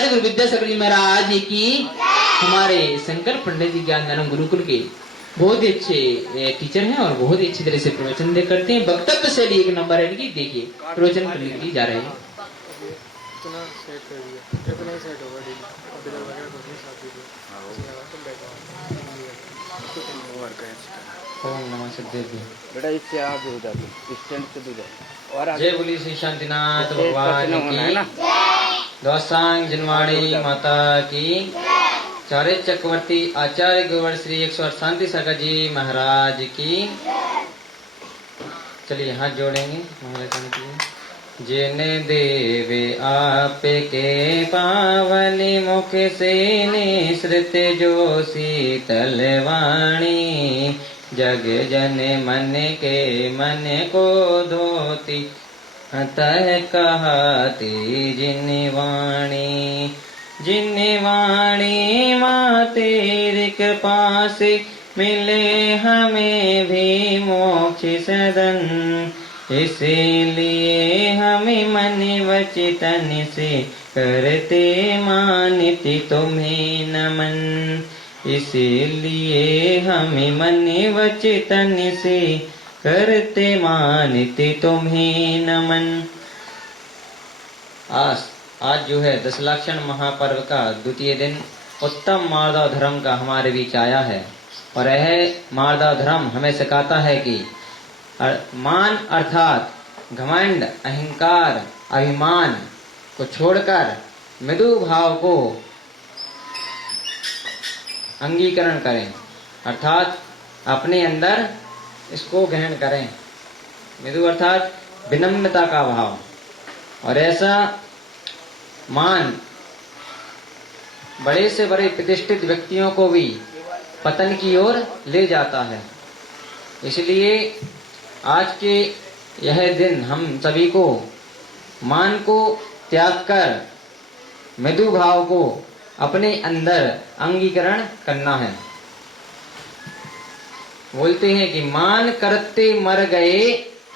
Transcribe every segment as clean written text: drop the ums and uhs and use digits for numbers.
गुरु विद्यासागर जी महाराज जी की, हमारे शंकर पंडित जी ज्ञानदानम गुरुकुल के बहुत ही अच्छे टीचर हैं और बहुत ही अच्छी तरह से प्रवचन दे करते हैं। वक्तव्य शैली एक नंबर है इनकी। देखिए प्रवचन करने के लिए जा रहे हैं। ओम नमः सिद्धेभ्यो। बेटा इससे आगे हो जाते स्टैंड से दूर और जय बोली श्री शांतिनाथ भगवान की, द्वासांग जनवाणी माता की, चारे चक्रवर्ती आचार्य गुरुवर श्री 108 शांति सागर जी महाराज की। चलिए हाथ जोड़ेंगे महाराज की। जिने देवे आप के पावनी मुख से निसृत जो शीतल वाणी, जग जन मन के मन को धोती तह कहती जिन वाणी। जिन वाणी माँ तेरी कृपा से मिले हमें भी मोक्ष सदन, इसीलिए हमें मन वचन से करते मानती तुम्हें नमन। इसीलिए हमें मन वचन से करते मानते तुम्हें नमन। आज जो है दशलक्षण महापर्व का द्वितीय दिन उत्तम मार्दव धर्म का हमारे बीच आया है। और यह मार्दव धर्म हमें सिखाता है कि मान अर्थात घमंड, अहंकार, अभिमान को छोड़कर मृदु भाव को अंगीकरण करें, अर्थात अपने अंदर इसको ग्रहण करें। मृदु अर्थात विनम्रता का भाव। और ऐसा मान बड़े से बड़े प्रतिष्ठित व्यक्तियों को भी पतन की ओर ले जाता है। इसलिए आज के यह दिन हम सभी को मान को त्याग कर मृदु भाव को अपने अंदर अंगीकरण करना है। बोलते हैं कि मान करते मर गए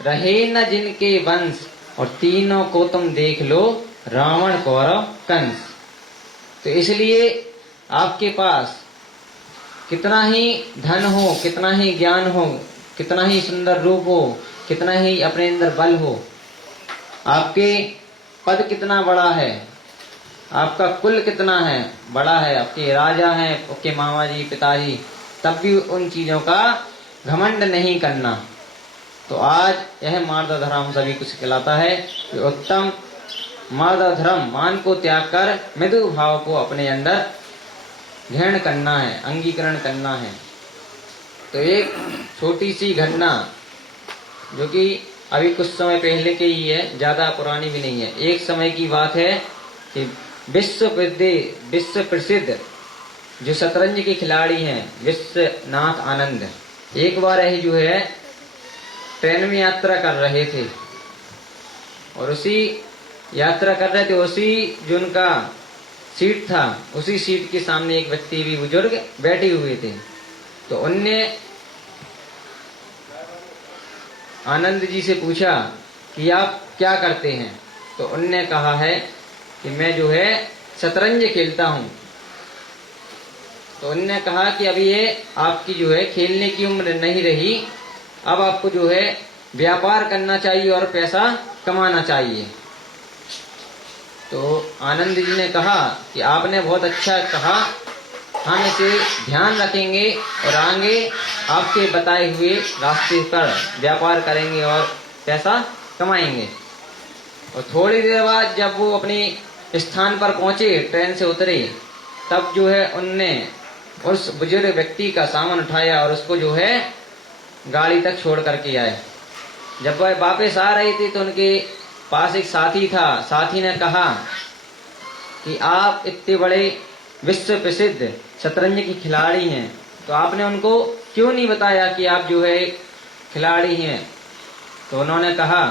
रहे न जिनके वंश, और तीनों को तुम देख लो रावण कौरव कंस। तो इसलिए आपके पास कितना ही धन हो, कितना ही ज्ञान हो, कितना ही सुंदर रूप हो, कितना ही अपने अंदर बल हो, आपके पद कितना बड़ा है, आपका कुल कितना है बड़ा है, आपके राजा हैं, आपके मामा जी, पिताजी, तब भी उन चीजों का घमंड नहीं करना। तो आज यह मार्दव धर्म हम सभी को सिखलाता है कि उत्तम मार्दव धर्म मान को त्याग कर मृदु भाव को अपने अंदर ग्रहण करना है, अंगीकरण करना है। तो एक छोटी सी घटना जो कि अभी कुछ समय पहले की ही है, ज्यादा पुरानी भी नहीं है। एक समय की बात है कि विश्व प्रसिद्ध जो शतरंज के खिलाड़ी हैं विश्वनाथ आनंद, एक बार यही जो है ट्रेन में यात्रा कर रहे थे, और उसी यात्रा कर रहे थे, उसी जो उनका सीट था, उसी सीट के सामने एक व्यक्ति भी बुजुर्ग बैठे हुए थे। तो उनने आनंद जी से पूछा कि आप क्या करते हैं? तो उनने कहा है कि मैं जो है शतरंज खेलता हूँ। तो उनने कहा कि अभी ये आपकी जो है खेलने की उम्र नहीं रही, अब आपको जो है व्यापार करना चाहिए और पैसा कमाना चाहिए। तो आनंद जी ने कहा कि आपने बहुत अच्छा कहा, हम इसे ध्यान रखेंगे और आगे आपके बताए हुए रास्ते पर व्यापार करेंगे और पैसा कमाएंगे। और थोड़ी देर बाद जब वो अपने स्थान पर पहुंचे, ट्रेन से उतरे, तब जो है उनने उस बुजुर्ग व्यक्ति का सामान उठाया और उसको जो है गाड़ी तक छोड़ करके आए। जब वह वापस आ रहे थे तो उनके पास एक साथी था। साथी ने कहा कि आप इतने बड़े विश्व प्रसिद्ध शतरंज के खिलाड़ी हैं, तो आपने उनको क्यों नहीं बताया कि आप जो है खिलाड़ी हैं? तो उन्होंने कहा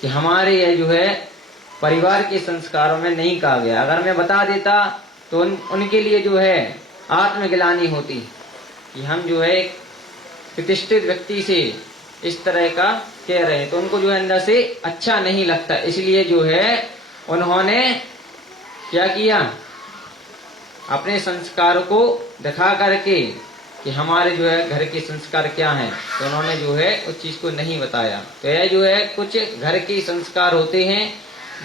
कि हमारे यह जो है परिवार के संस्कारों में नहीं कहा गया, अगर मैं बता देता तो उनके लिए जो है आत्मग्लानि होती कि हम जो है प्रतिष्ठित व्यक्ति से इस तरह का कह रहे हैं, तो उनको जो है अंदर से अच्छा नहीं लगता। इसलिए जो है उन्होंने क्या किया, अपने संस्कार को दिखा करके कि हमारे जो है घर के संस्कार क्या हैं, तो उन्होंने जो है उस चीज को नहीं बताया। तो यह जो है कुछ घर के संस्कार होते हैं,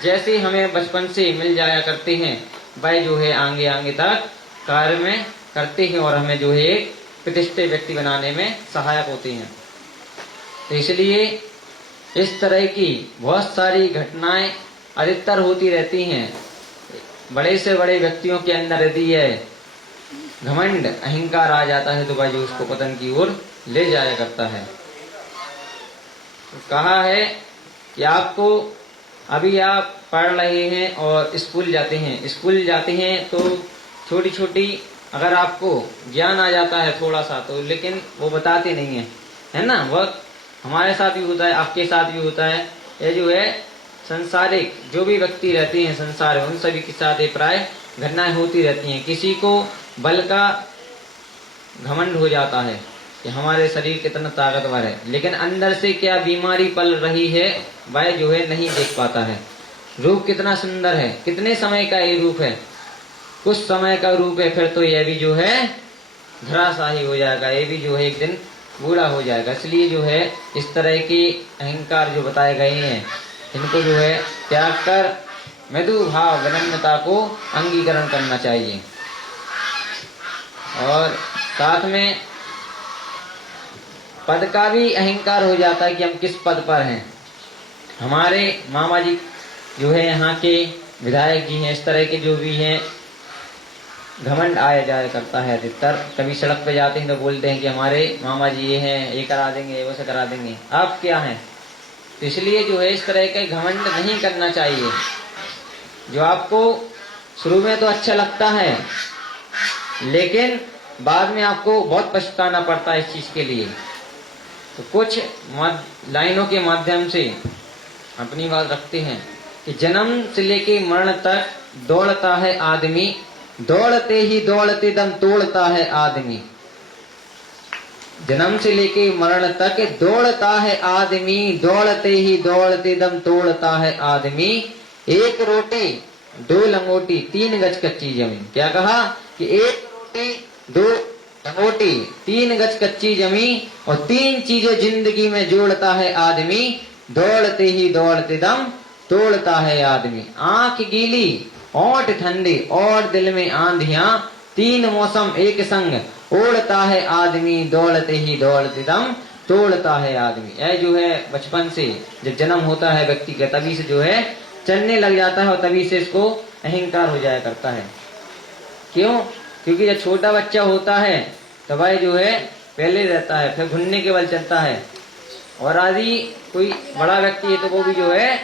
जैसे हमें बचपन से मिल जाया करते हैं, वह जो है आगे आगे तक कार्य में करते हैं और हमें जो है एक प्रतिष्ठित व्यक्ति बनाने में सहायक होते हैं। तो इसलिए इस तरह की बहुत सारी घटनाएं अधिकतर होती रहती हैं। बड़े से बड़े व्यक्तियों के अंदर यदि यह घमंड अहंकार आ जाता है तो भाई जो उसको पतन की ओर ले जाया करता है। तो कहा है कि आपको अभी आप पढ़ रहे हैं और स्कूल जाते हैं तो छोटी छोटी अगर आपको ज्ञान आ जाता है थोड़ा सा तो, लेकिन वो बताते नहीं है ना। वह हमारे साथ भी होता है, आपके साथ भी होता है। ये जो है संसारिक जो भी व्यक्ति रहते हैं संसार में, उन सभी के साथ ये प्राय घटनाएं होती रहती हैं। किसी को बल का घमंड हो जाता है कि हमारे शरीर कितना ताकतवर है, लेकिन अंदर से क्या बीमारी पल रही है वह जो है नहीं देख पाता है। रूप कितना सुंदर है, कितने समय का ये रूप है, कुछ समय का रूप है, फिर तो यह भी जो है धराशाही हो जाएगा, ये भी जो है एक दिन बूढ़ा हो जाएगा। इसलिए जो है इस तरह के अहंकार जो बताए गए हैं, इनको जो है त्याग कर मृदु भाव विनम्रता को अंगीकरण करना चाहिए। और साथ में पद का भी अहंकार हो जाता है कि हम किस पद पर हैं। हमारे मामा जी जो है यहाँ के विधायक जी हैं, इस तरह के जो भी हैं, घमंड आया जाया करता है अधिकतर। कभी सड़क पे जाते हैं तो बोलते हैं कि हमारे मामा जी ये हैं, ये करा देंगे, वो से करा देंगे, आप क्या हैं। तो इसलिए जो है इस तरह के घमंड नहीं करना चाहिए। जो आपको शुरू में तो अच्छा लगता है, लेकिन बाद में आपको बहुत पछताना पड़ता है इस चीज के लिए। तो कुछ लाइनों के माध्यम से अपनी बात रखते हैं कि जन्म से लेके मरण तक दौड़ता है आदमी, दौड़ते ही दौड़ते दम तोड़ता है आदमी। जन्म से लेके मरण तक दौड़ता है आदमी, दौड़ते ही दौड़ते दम तोड़ता है आदमी। एक रोटी दो लंगोटी तीन गज कच्ची जमीन। क्या कहा कि एक रोटी दो लंगोटी तीन गज कच्ची जमीन, और तीन चीजें जिंदगी में जोड़ता है आदमी, दौड़ते ही दौड़ते दम तोड़ता है आदमी। आंख गीली ओंठ ठंडी और दिल में आंधियां, तीन मौसम एक संग ओढ़ता है आदमी, दौड़ते ही दौड़ते दम तोड़ता है आदमी। यह जो है बचपन से जब जन्म होता है व्यक्ति का, तभी से जो है चलने लग जाता है और तभी से इसको अहंकार हो जाया करता है। क्यों? क्योंकि जब छोटा बच्चा होता है तो भाई जो है पहले रहता है, फिर घुनने के बल चलता है, और आदि कोई बड़ा व्यक्ति है तो वो भी जो है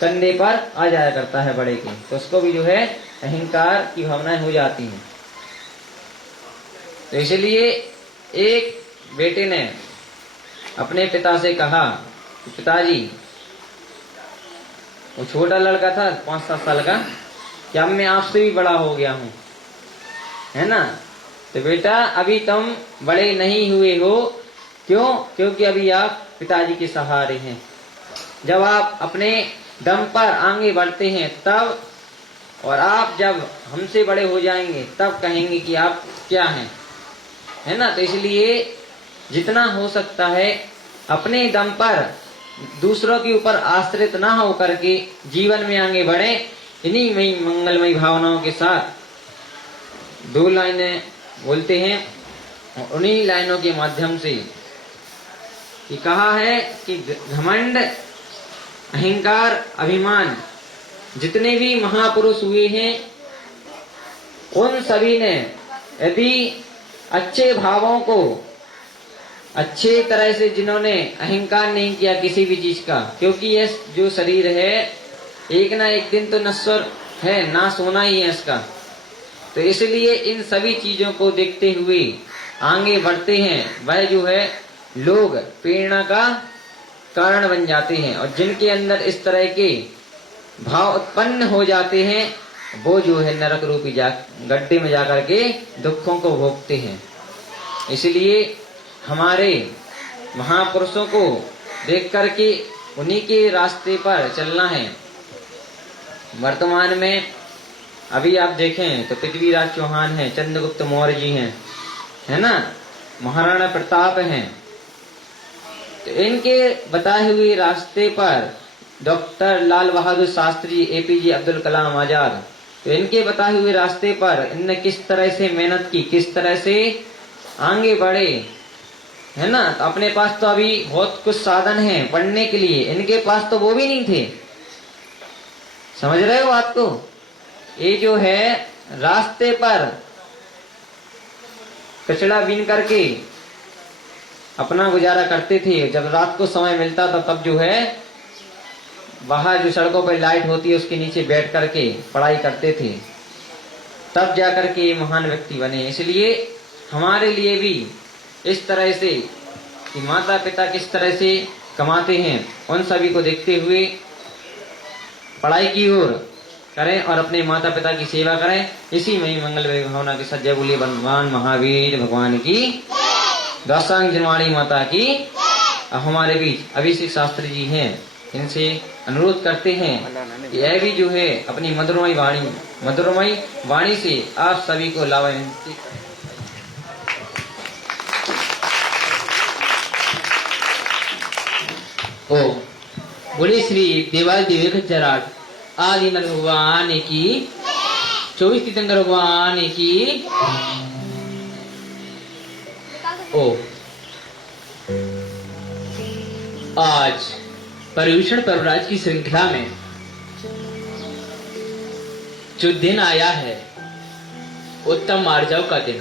कंधे पर आ जाया करता है बड़े के, तो उसको भी जो है अहंकार की भावनाएं हो जाती हैं। तो इसलिए एक बेटे ने अपने पिता से कहा कि पिताजी, वो छोटा लड़का था 5-7 साल का, कि अब मैं आपसे भी बड़ा हो गया हूँ, है ना। तो बेटा अभी तुम बड़े नहीं हुए हो। क्यों? क्योंकि अभी आप पिताजी के सहारे हैं। जब आप अपने दम पर आगे बढ़ते हैं तब, और आप जब हमसे बड़े हो जाएंगे तब कहेंगे कि आप क्या हैं, है ना। तो इसलिए जितना हो सकता है अपने दम पर दूसरों के ऊपर आश्रित ना हो करके जीवन में आगे बढ़े। इन्हीं में मंगलमयी भावनाओं के साथ 2 लाइनें बोलते हैं, और उन्हीं लाइनों के माध्यम से कि कहा है कि घमंड अहंकार अभिमान जितने भी महापुरुष हुए हैं उन सभी ने यदि अच्छे भावों को अच्छे तरह से, जिन्होंने अहंकार नहीं किया किसी भी चीज का, क्योंकि ये जो शरीर है एक ना एक दिन तो नश्वर है, नाश होना ही है इसका। तो इसलिए इन सभी चीजों को देखते हुए आगे बढ़ते हैं, वह जो है लोग प्रेरणा का कारण बन जाते हैं, और जिनके अंदर इस तरह के भाव उत्पन्न हो जाते हैं वो जो है नरक रूपी गड्ढे में जाकर के दुखों को भोगते हैं। इसलिए हमारे महापुरुषों को देख करके उन्हीं के रास्ते पर चलना है। वर्तमान में अभी आप देखें तो पृथ्वीराज चौहान है, चंद्रगुप्त मौर्य जी हैं, है ना, महाराणा प्रताप हैं। तो इनके बताए हुए रास्ते पर डॉक्टर लाल बहादुर शास्त्री, एपीजे अब्दुल कलाम आजाद, तो इनके बताए हुए रास्ते पर इनने किस तरह से मेहनत की, किस तरह से आगे बढ़े, है ना। तो अपने पास तो अभी बहुत कुछ साधन है पढ़ने के लिए, इनके पास तो वो भी नहीं थे। समझ रहे हो बात को? ये जो है रास्ते पर कचड़ा बीन करके अपना गुजारा करते थे। जब रात को समय मिलता था तब जो है बाहर जो सड़कों पर लाइट होती है उसके नीचे बैठ करके पढ़ाई करते थे, तब जाकर के महान व्यक्ति बने। इसलिए हमारे लिए भी इस तरह से कि माता पिता किस तरह से कमाते हैं, उन सभी को देखते हुए पढ़ाई की ओर करें और अपने माता पिता की सेवा करें। इसी में ही मंगल भावना के साथ जय बोलिए भगवान महावीर भगवान की, दासांग जनवाणी माता की। अब हमारे बीच अभिषेक शास्त्री जी हैं, इनसे अनुरोध करते हैं कि यह भी जो है अपनी मधुरमयी वाणी से आप सभी को लाभान्वित। ओ बोले श्री देवाल दिव्य जराट आदि भगवान की, 24 तीर्थंकर भगवान की। ओ आज पर्युषण पर्वराज की श्रृंखला में जो दिन आया है, उत्तम मार्जव का दिन।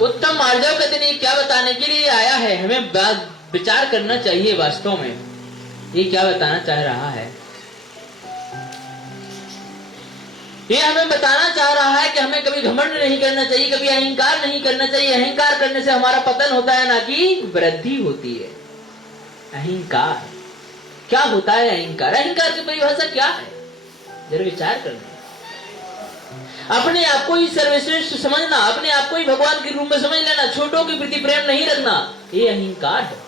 उत्तम मार्जव का दिन ये क्या बताने के लिए आया है, हमें विचार करना चाहिए। वास्तव में ये क्या बताना चाह रहा है? ये हमें बताना चाह रहा है कि हमें कभी घमंड नहीं करना चाहिए, कभी अहंकार नहीं करना चाहिए। अहंकार करने से हमारा पतन होता है, ना कि वृद्धि होती है। अहंकार क्या होता है? अहंकार, अहंकार की परिभाषा क्या है? जरा विचार करना। अपने आप को ही सर्वश्रेष्ठ समझना, अपने आप को ही भगवान के रूप में समझ लेना, छोटों के प्रति प्रेम नहीं रखना, ये अहंकार है।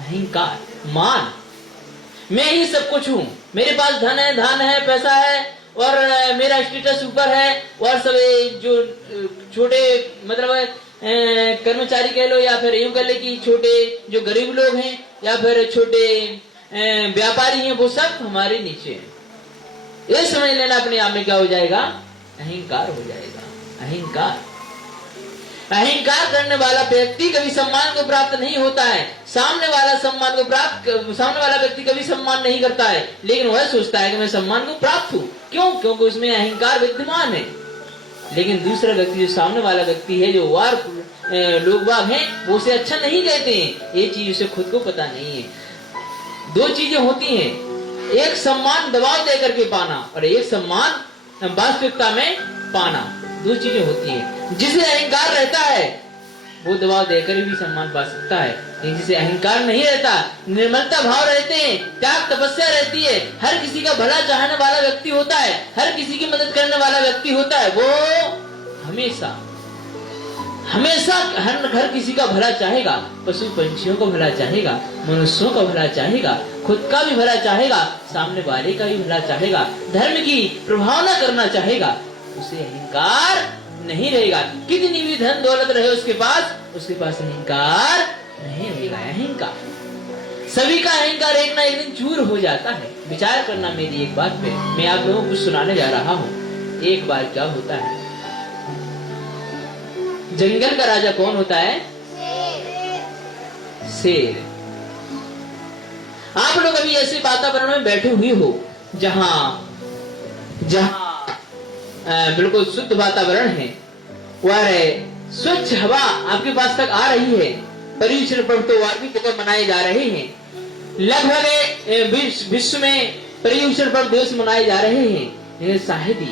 अहंकार, मान, मैं ही सब कुछ हूं, मेरे पास धन है, धान है, पैसा है और मेरा स्टेटस ऊपर है, और सब जो छोटे मतलब कर्मचारी कह लो या फिर यूं कह ले कि छोटे जो गरीब लोग हैं या फिर छोटे व्यापारी हैं, वो सब हमारे नीचे हैं। ये समझ लेना अपने आप में क्या हो जाएगा? अहंकार हो जाएगा। अहंकार, अहंकार करने वाला व्यक्ति कभी सम्मान को प्राप्त नहीं होता है। सामने वाला व्यक्ति कभी सम्मान नहीं करता है, लेकिन वह सोचता है कि मैं सम्मान को प्राप्त हूं। क्यों? क्योंकि उसमें अहंकार विद्यमान है। लेकिन दूसरा व्यक्ति, जो सामने वाला व्यक्ति है, जो वार लोग बाग हैं, वो उसे अच्छा नहीं कहते हैं। ये चीज उसे खुद को पता नहीं है। दो चीजें होती हैं, एक सम्मान दबाव देकर के पाना और एक सम्मान वास्तविकता में पाना। दो चीजें होती हैं। जिसे अहंकार रहता है वो दबाव देकर भी सम्मान पा सकता है, लेकिन जिसे अहंकार नहीं रहता, निर्मलता भाव रहते हैं, त्याग तपस्या रहती है, हर किसी का भला चाहने वाला व्यक्ति होता है, हर किसी की मदद करने वाला व्यक्ति होता है, वो हमेशा हर किसी का भला चाहेगा। पशु पंछियों का भला चाहेगा, मनुष्यों का भला चाहेगा, खुद का भी भला चाहेगा, सामने वाले का भी भला चाहेगा, धर्म की प्रभावना करना चाहेगा। उसे अहंकार नहीं रहेगा। कितनी भी धन दौलत रहे उसके पास अहंकार नहीं रहेगा। अहंकार, सभी का अहंकार एक ना एक दिन चूर हो जाता है। विचार करना मेरी एक बात पे, मैं आप लोगों को सुनाने जा रहा हूँ। एक बार क्या होता है, जंगल का राजा कौन होता है? शेर। आप लोग अभी ऐसे वातावरण में बैठे हुए हो जहां बिल्कुल शुद्ध वातावरण है, वह स्वच्छ हवा आपके पास तक आ रही है। पर्युषण पर्व त्योहार भी जगह मनाए जा रहे हैं। लगभग विश्व में पर्युषण पर्व दिवस मनाए जा रहे हैं। शायद ही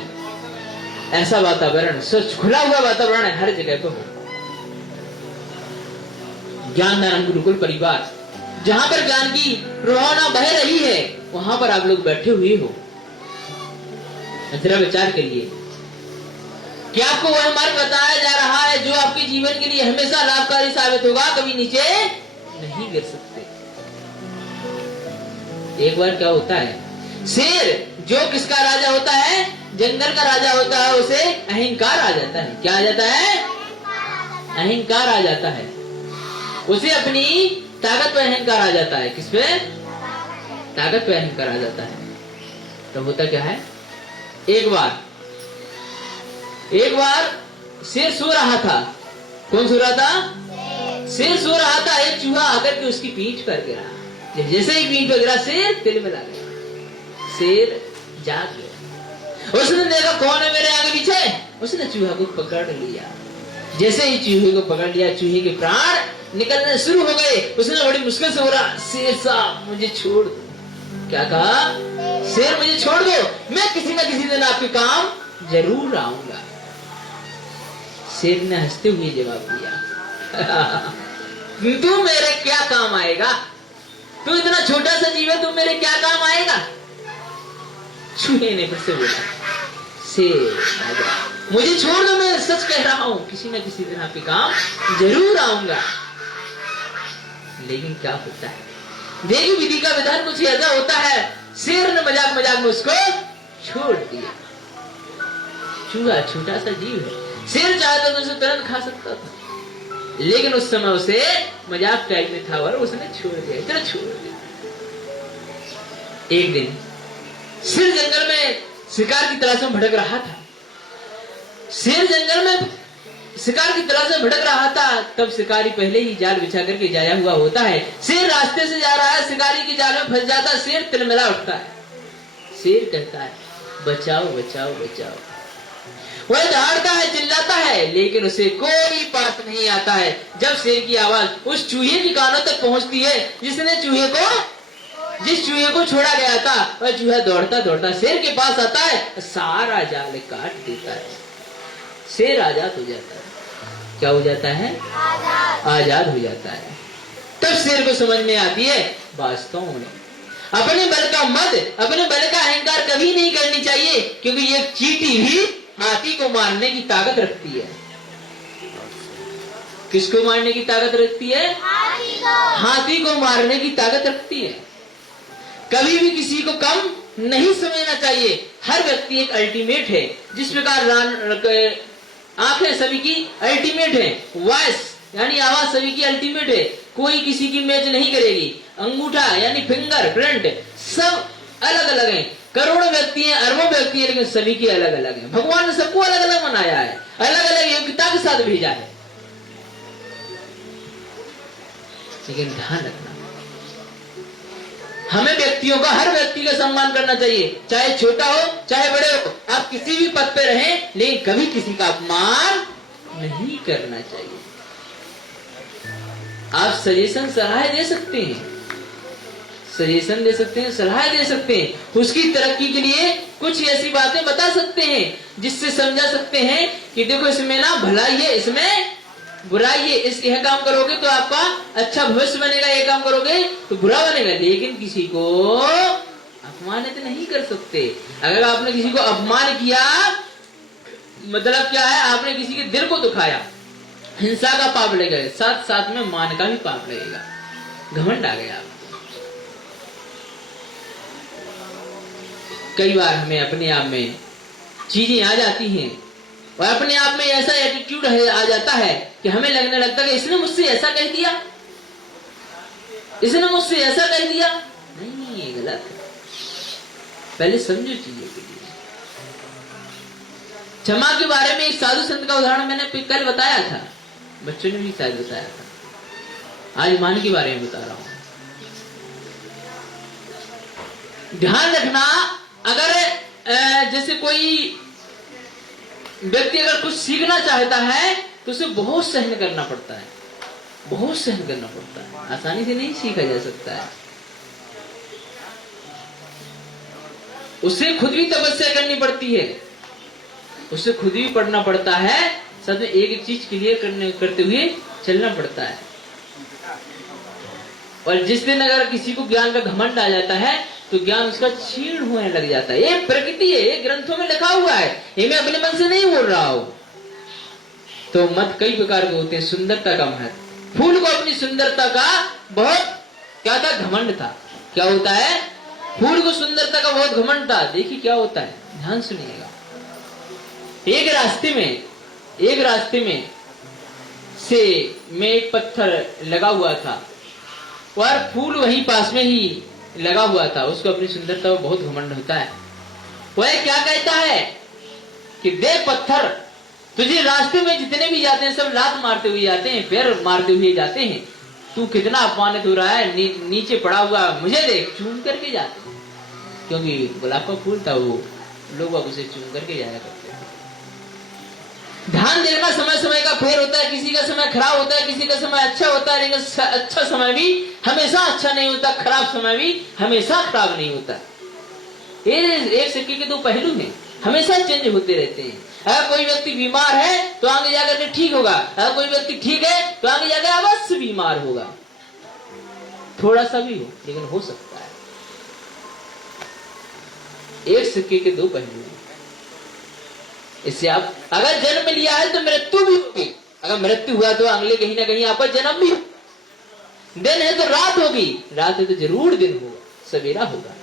ऐसा वातावरण, स्वच्छ खुला हुआ वातावरण है हर जगह पर हो। ज्ञानदान गुरुकुल परिवार, जहां पर ज्ञान की प्रभावना बह रही है, वहां पर आप लोग बैठे हुए हो। जरा विचार करिए कि आपको वह मार्ग बताया जा रहा है जो आपके जीवन के लिए हमेशा लाभकारी साबित होगा, कभी नीचे नहीं गिर सकते। एक बार क्या होता है, शेर जो किसका राजा होता है, जंगल का राजा होता है, उसे अहंकार आ जाता है। क्या आ जाता है? अहंकार आ जाता है। उसे अपनी ताकत पे अहंकार आ जाता है। किस पे? ताकत पे अहंकार आ जाता है। तो होता क्या है, एक बार शेर सो रहा था। कौन सो रहा था? शेर सो रहा था। एक चूहा आकर के उसकी पीठ पर गिरा। जैसे ही पीठ पर गिरा, शेर तिल मिला गया। शेर जाग गया। उसने देखा कौन है मेरे आगे पीछे। उसने चूहा को पकड़ लिया। जैसे ही चूहे को पकड़ लिया, चूहे के प्राण निकलने शुरू हो गए। उसने बड़ी मुश्किल से बोला, शेर साहब मुझे छोड़ दो। क्या कहा? शेर मुझे छोड़ दो, मैं किसी न किसी दिन आपके काम जरूर आऊंगा। शेर ने हंसते हुए जवाब दिया, तू मेरे क्या काम आएगा? तू इतना छोटा सा जीव है, तू मेरे क्या काम आएगा? चूहे ने फिर से बोला, शेर आजा, मुझे छोड़ दो, मैं सच कह रहा हूं, किसी न किसी दिन आपके काम जरूर आऊंगा। लेकिन क्या होता है, देखिए विधि का विधान कुछ ऐसा होता है। शेर ने मजाक मजाक में उसको छोड़ दिया। चूहा छोटा सा जीव है, शेर चाहता तो उसे तुरंत खा सकता था, लेकिन उस समय उसे मजाक टाइप में था और उसने छोड़ दिया। इतना छोड़ दिया। एक दिन शेर जंगल में शिकार की तलाश में भटक रहा था। शेर जंगल में शिकार की तलाश में भटक रहा था। तब शिकारी पहले ही जाल बिछा करके जाया हुआ होता है। शेर रास्ते से जा रहा है, शिकारी के जाल में फंस जाता है। शेर तिलमिला उठता है। शेर कहता है, बचाओ बचाओ बचाओ। वह दहाड़ता है, चिल्लाता है, लेकिन उसे कोई पास नहीं आता है। जब शेर की आवाज उस चूहे की कानों तक पहुंचती है जिस चूहे को छोड़ा गया था, वह चूहा दौड़ता दौड़ता शेर के पास आता है, सारा जाल काट देता है। शेर आजाद हो जाता है। क्या हो जाता है? आजाद हो जाता है। तब शेर को समझ में आती है, वास्तव में अपने बल का अहंकार कभी नहीं करनी चाहिए, क्योंकि ये चींटी भी हाथी को मारने की ताकत रखती है। किसको मारने की ताकत रखती है? हाथी को मारने की ताकत रखती है। कभी भी किसी को कम नहीं समझना चाहिए। हर व्यक्ति एक अल्टीमेट है। जिस प्रकार आंखें सभी की अल्टीमेट है, वॉइस यानी आवाज सभी की अल्टीमेट है, कोई किसी की मैच नहीं करेगी। अंगूठा यानी फिंगर प्रिंट सब अलग अलग हैं। करोड़ों व्यक्ति हैं, अरबों व्यक्ति हैं, लेकिन सभी की अलग अलग है। भगवान ने सबको अलग अलग बनाया है, अलग अलग योग्यता के साथ भेजा है। लेकिन ध्यान रखना, हमें व्यक्तियों का, हर व्यक्ति का सम्मान करना चाहिए, चाहे छोटा हो चाहे बड़े हो। आप किसी भी पद पे रहें, लेकिन कभी किसी का अपमान नहीं करना चाहिए। आप सजेशन सलाह दे सकते हैं, सजेशन दे सकते हैं, सलाह दे सकते हैं, उसकी तरक्की के लिए कुछ ऐसी बातें बता सकते हैं जिससे समझा सकते हैं कि देखो इसमें ना भलाई है, इसमें बुराई है, यह काम करोगे तो आपका अच्छा भविष्य बनेगा, ये काम करोगे तो बुरा बनेगा। लेकिन किसी को अपमानित नहीं कर सकते। अगर आपने किसी को अपमान किया, मतलब क्या है, आपने किसी के दिल को दुखाया, हिंसा का पाप लगेगा, साथ साथ में मान का भी पाप लगेगा। घमंड आ गया आपको। कई बार हमें अपने आप में चीजें आ जाती हैं और अपने आप में ऐसा एटीट्यूड आ जाता है कि हमें लगने लगता है कि इसने मुझसे ऐसा कह दिया, इसने मुझसे ऐसा कह दिया। नहीं, ये गलत है। पहले समझो चीजों के लिए। क्षमा के बारे में एक साधु संत का उदाहरण मैंने कल बताया था, बच्चों ने भी शायद बताया था। आज मान के बारे में बता रहा हूं। ध्यान रखना, अगर जैसे कोई व्यक्ति अगर कुछ सीखना चाहता है तो उसे बहुत सहन करना पड़ता है, बहुत सहन करना पड़ता है। आसानी से नहीं सीखा जा सकता है। उसे खुद भी तपस्या करनी पड़ती है, उसे खुद भी पढ़ना पड़ता है, साथ में एक चीज क्लियर करते हुए चलना पड़ता है। और जिस दिन अगर किसी को ज्ञान का घमंड आ जाता है तो ज्ञान उसका क्षीण होने लग जाता है। ये प्रकृति है, ये ग्रंथों में लिखा हुआ है, ये मैं अपने मन से नहीं बोल रहा हूं। तो मत कई प्रकार के होते हैं। सुंदरता का महत्व, फूल को अपनी सुंदरता का बहुत क्या था, घमंड था। क्या होता है? फूल को सुंदरता का बहुत घमंड था। देखिए क्या होता है, ध्यान सुनिएगा। एक रास्ते में से में एक पत्थर लगा हुआ था और फूल वहीं पास में ही लगा हुआ था। उसको अपनी सुंदरता में बहुत घमंड होता है। वह क्या कहता है कि देख पत्थर, तुझे रास्ते में जितने भी जाते हैं सब लात मारते हुए जाते हैं, पैर मारते हुए जाते हैं, तू कितना अपमानित हो रहा है, नीचे पड़ा हुआ मुझे देख, चूम करके जाते हैं। क्योंकि गुलाब का फूल था, वो लोग उसे चूम करके जाया करते थे। ध्यान देना, समय समय का फेर होता है, किसी का समय खराब होता है, किसी का समय अच्छा होता है, लेकिन अच्छा समय भी हमेशा अच्छा नहीं होता, खराब समय भी हमेशा खराब नहीं होता। एक सिक्के के दो पहलू हैं, हमेशा चेंज होते रहते हैं। अगर कोई व्यक्ति बीमार है तो आगे जाकर के ठीक होगा, अगर कोई व्यक्ति ठीक है तो आगे जाकर अवश्य बीमार होगा, थोड़ा सा भी हो लेकिन हो सकता है। एक सिक्के के दो पहलू हैं। इससे आप अगर जन्म लिया है तो मृत्यु भी होगी, अगर मृत्यु हुआ तो अगले कहीं ना कहीं आपका जन्म भी। दिन है तो रात होगी, रात है तो जरूर दिन होगा, सवेरा होगा।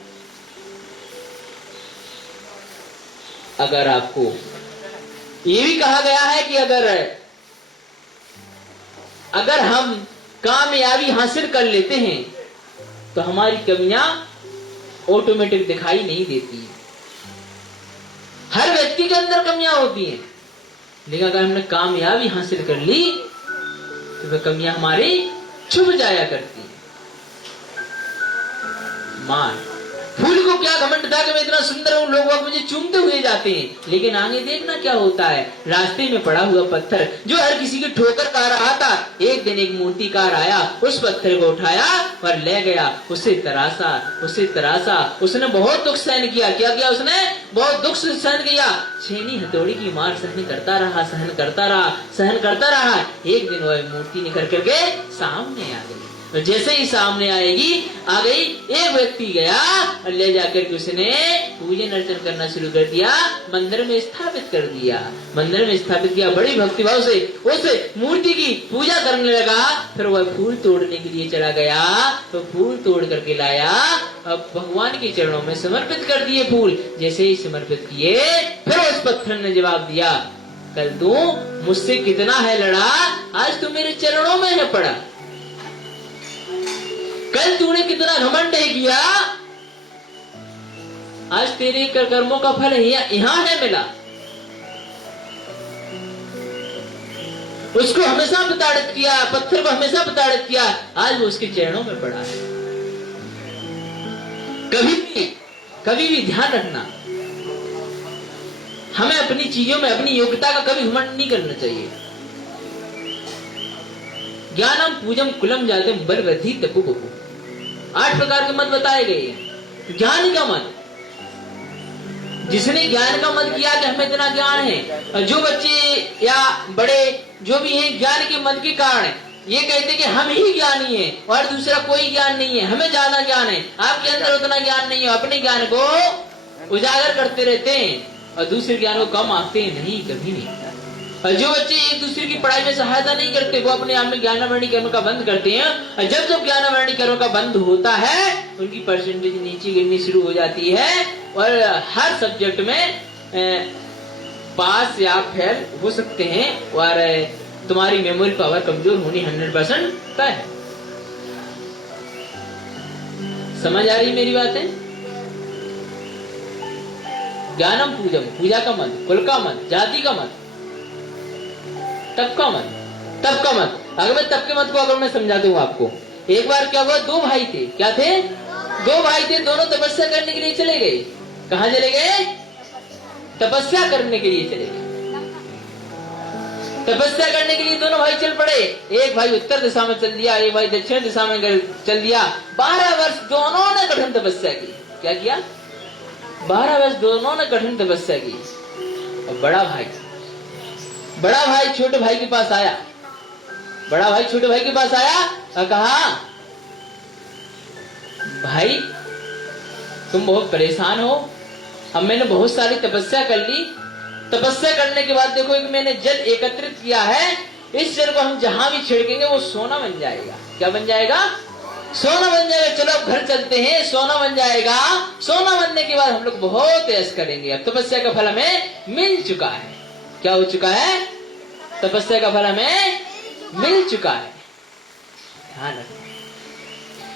अगर आपको ये भी कहा गया है कि अगर हम कामयाबी हासिल कर लेते हैं तो हमारी कमियां ऑटोमेटिक दिखाई नहीं देती। हर व्यक्ति के अंदर कमियां होती हैं, लेकिन अगर हमने कामयाबी हासिल कर ली तो वह कमियां हमारी छुप जाया करती हैं। मान फूल को क्या घमंड था कि मैं इतना सुंदर हूं, लोग मुझे चूमते हुए जाते हैं, लेकिन आगे देखना क्या होता है। रास्ते में पड़ा हुआ पत्थर जो हर किसी की ठोकर खा रहा था, एक दिन एक मूर्तिकार आया, उस पत्थर को उठाया और ले गया, उसे तरासा। उसने बहुत दुख सहन किया। क्या किया उसने? बहुत दुख सहन किया। छेनी हथौड़ी की मार सहन करता रहा। एक दिन वह मूर्ति निकल करके सामने आ गई। तो जैसे ही सामने आ गई, एक व्यक्ति गया और ले जाकर के उसने पूजन अर्चन करना शुरू कर दिया, मंदिर में स्थापित कर दिया। बड़ी भक्तिभाव से उस मूर्ति की पूजा करने लगा। फिर वह फूल तोड़ने के लिए चला गया, तो फूल तोड़ करके लाया, अब भगवान के चरणों में समर्पित कर दिए फूल। जैसे ही समर्पित किए, फिर उस पत्थर ने जवाब दिया, कल तू मुझसे कितना है लड़ा, आज तू मेरे चरणों में है पड़ा। कल तूने कितना घमंड किया, आज तेरे कर्मों का फल यहाँ है मिला। उसको हमेशा प्रताड़ित किया, पत्थर को हमेशा प्रताड़ित किया, आज वो उसके चरणों में पड़ा है। कभी भी ध्यान रखना, हमें अपनी चीजों में अपनी योग्यता का कभी घमंड नहीं करना चाहिए। ज्ञानम पूजम कुलम जातम बल वृद्धि तपु बपु, 8 प्रकार के मत बताए गए हैं। ज्ञान का मत, जिसने ज्ञान का मत किया कि हमें इतना ज्ञान है, जो बच्चे या बड़े जो भी हैं ज्ञान के मत के कारण ये कहते कि हम ही ज्ञानी हैं और दूसरा कोई ज्ञान नहीं है, हमें ज्यादा ज्ञान है, आपके अंदर उतना ज्ञान नहीं है, अपने ज्ञान को उजागर करते रहते हैं और दूसरे ज्ञान को कम आंकते हैं, नहीं, कभी नहीं। और जो बच्चे एक दूसरे की पढ़ाई में सहायता नहीं करते, वो अपने आप में ज्ञानावरणी कर्म का बंद करते हैं, और जब ज्ञानावरणी कर्म का बंद होता है उनकी परसेंटेज नीचे गिरनी शुरू हो जाती है और हर सब्जेक्ट में पास या फेल हो सकते हैं और तुम्हारी मेमोरी पावर कमजोर होनी 100% तय है। समझ आ रही मेरी बातें? ज्ञानम पूजम, पूजा का मत, कुल का मत, जाति का मत, तब का मत। अगर मैं तब के मत को अगर मैं समझा दूं आपको, एक बार क्या हुआ, 2 भाई थे। क्या थे? 2 भाई थे, दोनों तपस्या करने के लिए चले गए। कहां चले गए? तपस्या करने के लिए चले गए। तपस्या करने के लिए दोनों भाई चल पड़े। एक भाई उत्तर दिशा में चल दिया, एक भाई दक्षिण दिशा में चल दिया। 12 वर्ष दोनों ने कठिन तपस्या की। क्या किया? 12 वर्ष दोनों ने कठिन तपस्या की। और बड़ा भाई छोटे भाई के पास आया। और कहा, भाई तुम बहुत परेशान हो, अब मैंने बहुत सारी तपस्या कर ली। तपस्या करने के बाद देखो, एक मैंने जल एकत्रित किया है, इस जल को हम जहां भी छिड़केंगे वो सोना बन जाएगा। क्या बन जाएगा? सोना बन जाएगा, चलो अब घर चलते हैं, सोना बन जाएगा। सोना बनने के बाद हम लोग बहुत ऐश करेंगे। अब तपस्या का फल हमें मिल चुका है। क्या हो चुका है? तपस्या का फल हमें मिल चुका है। ध्यान रखना।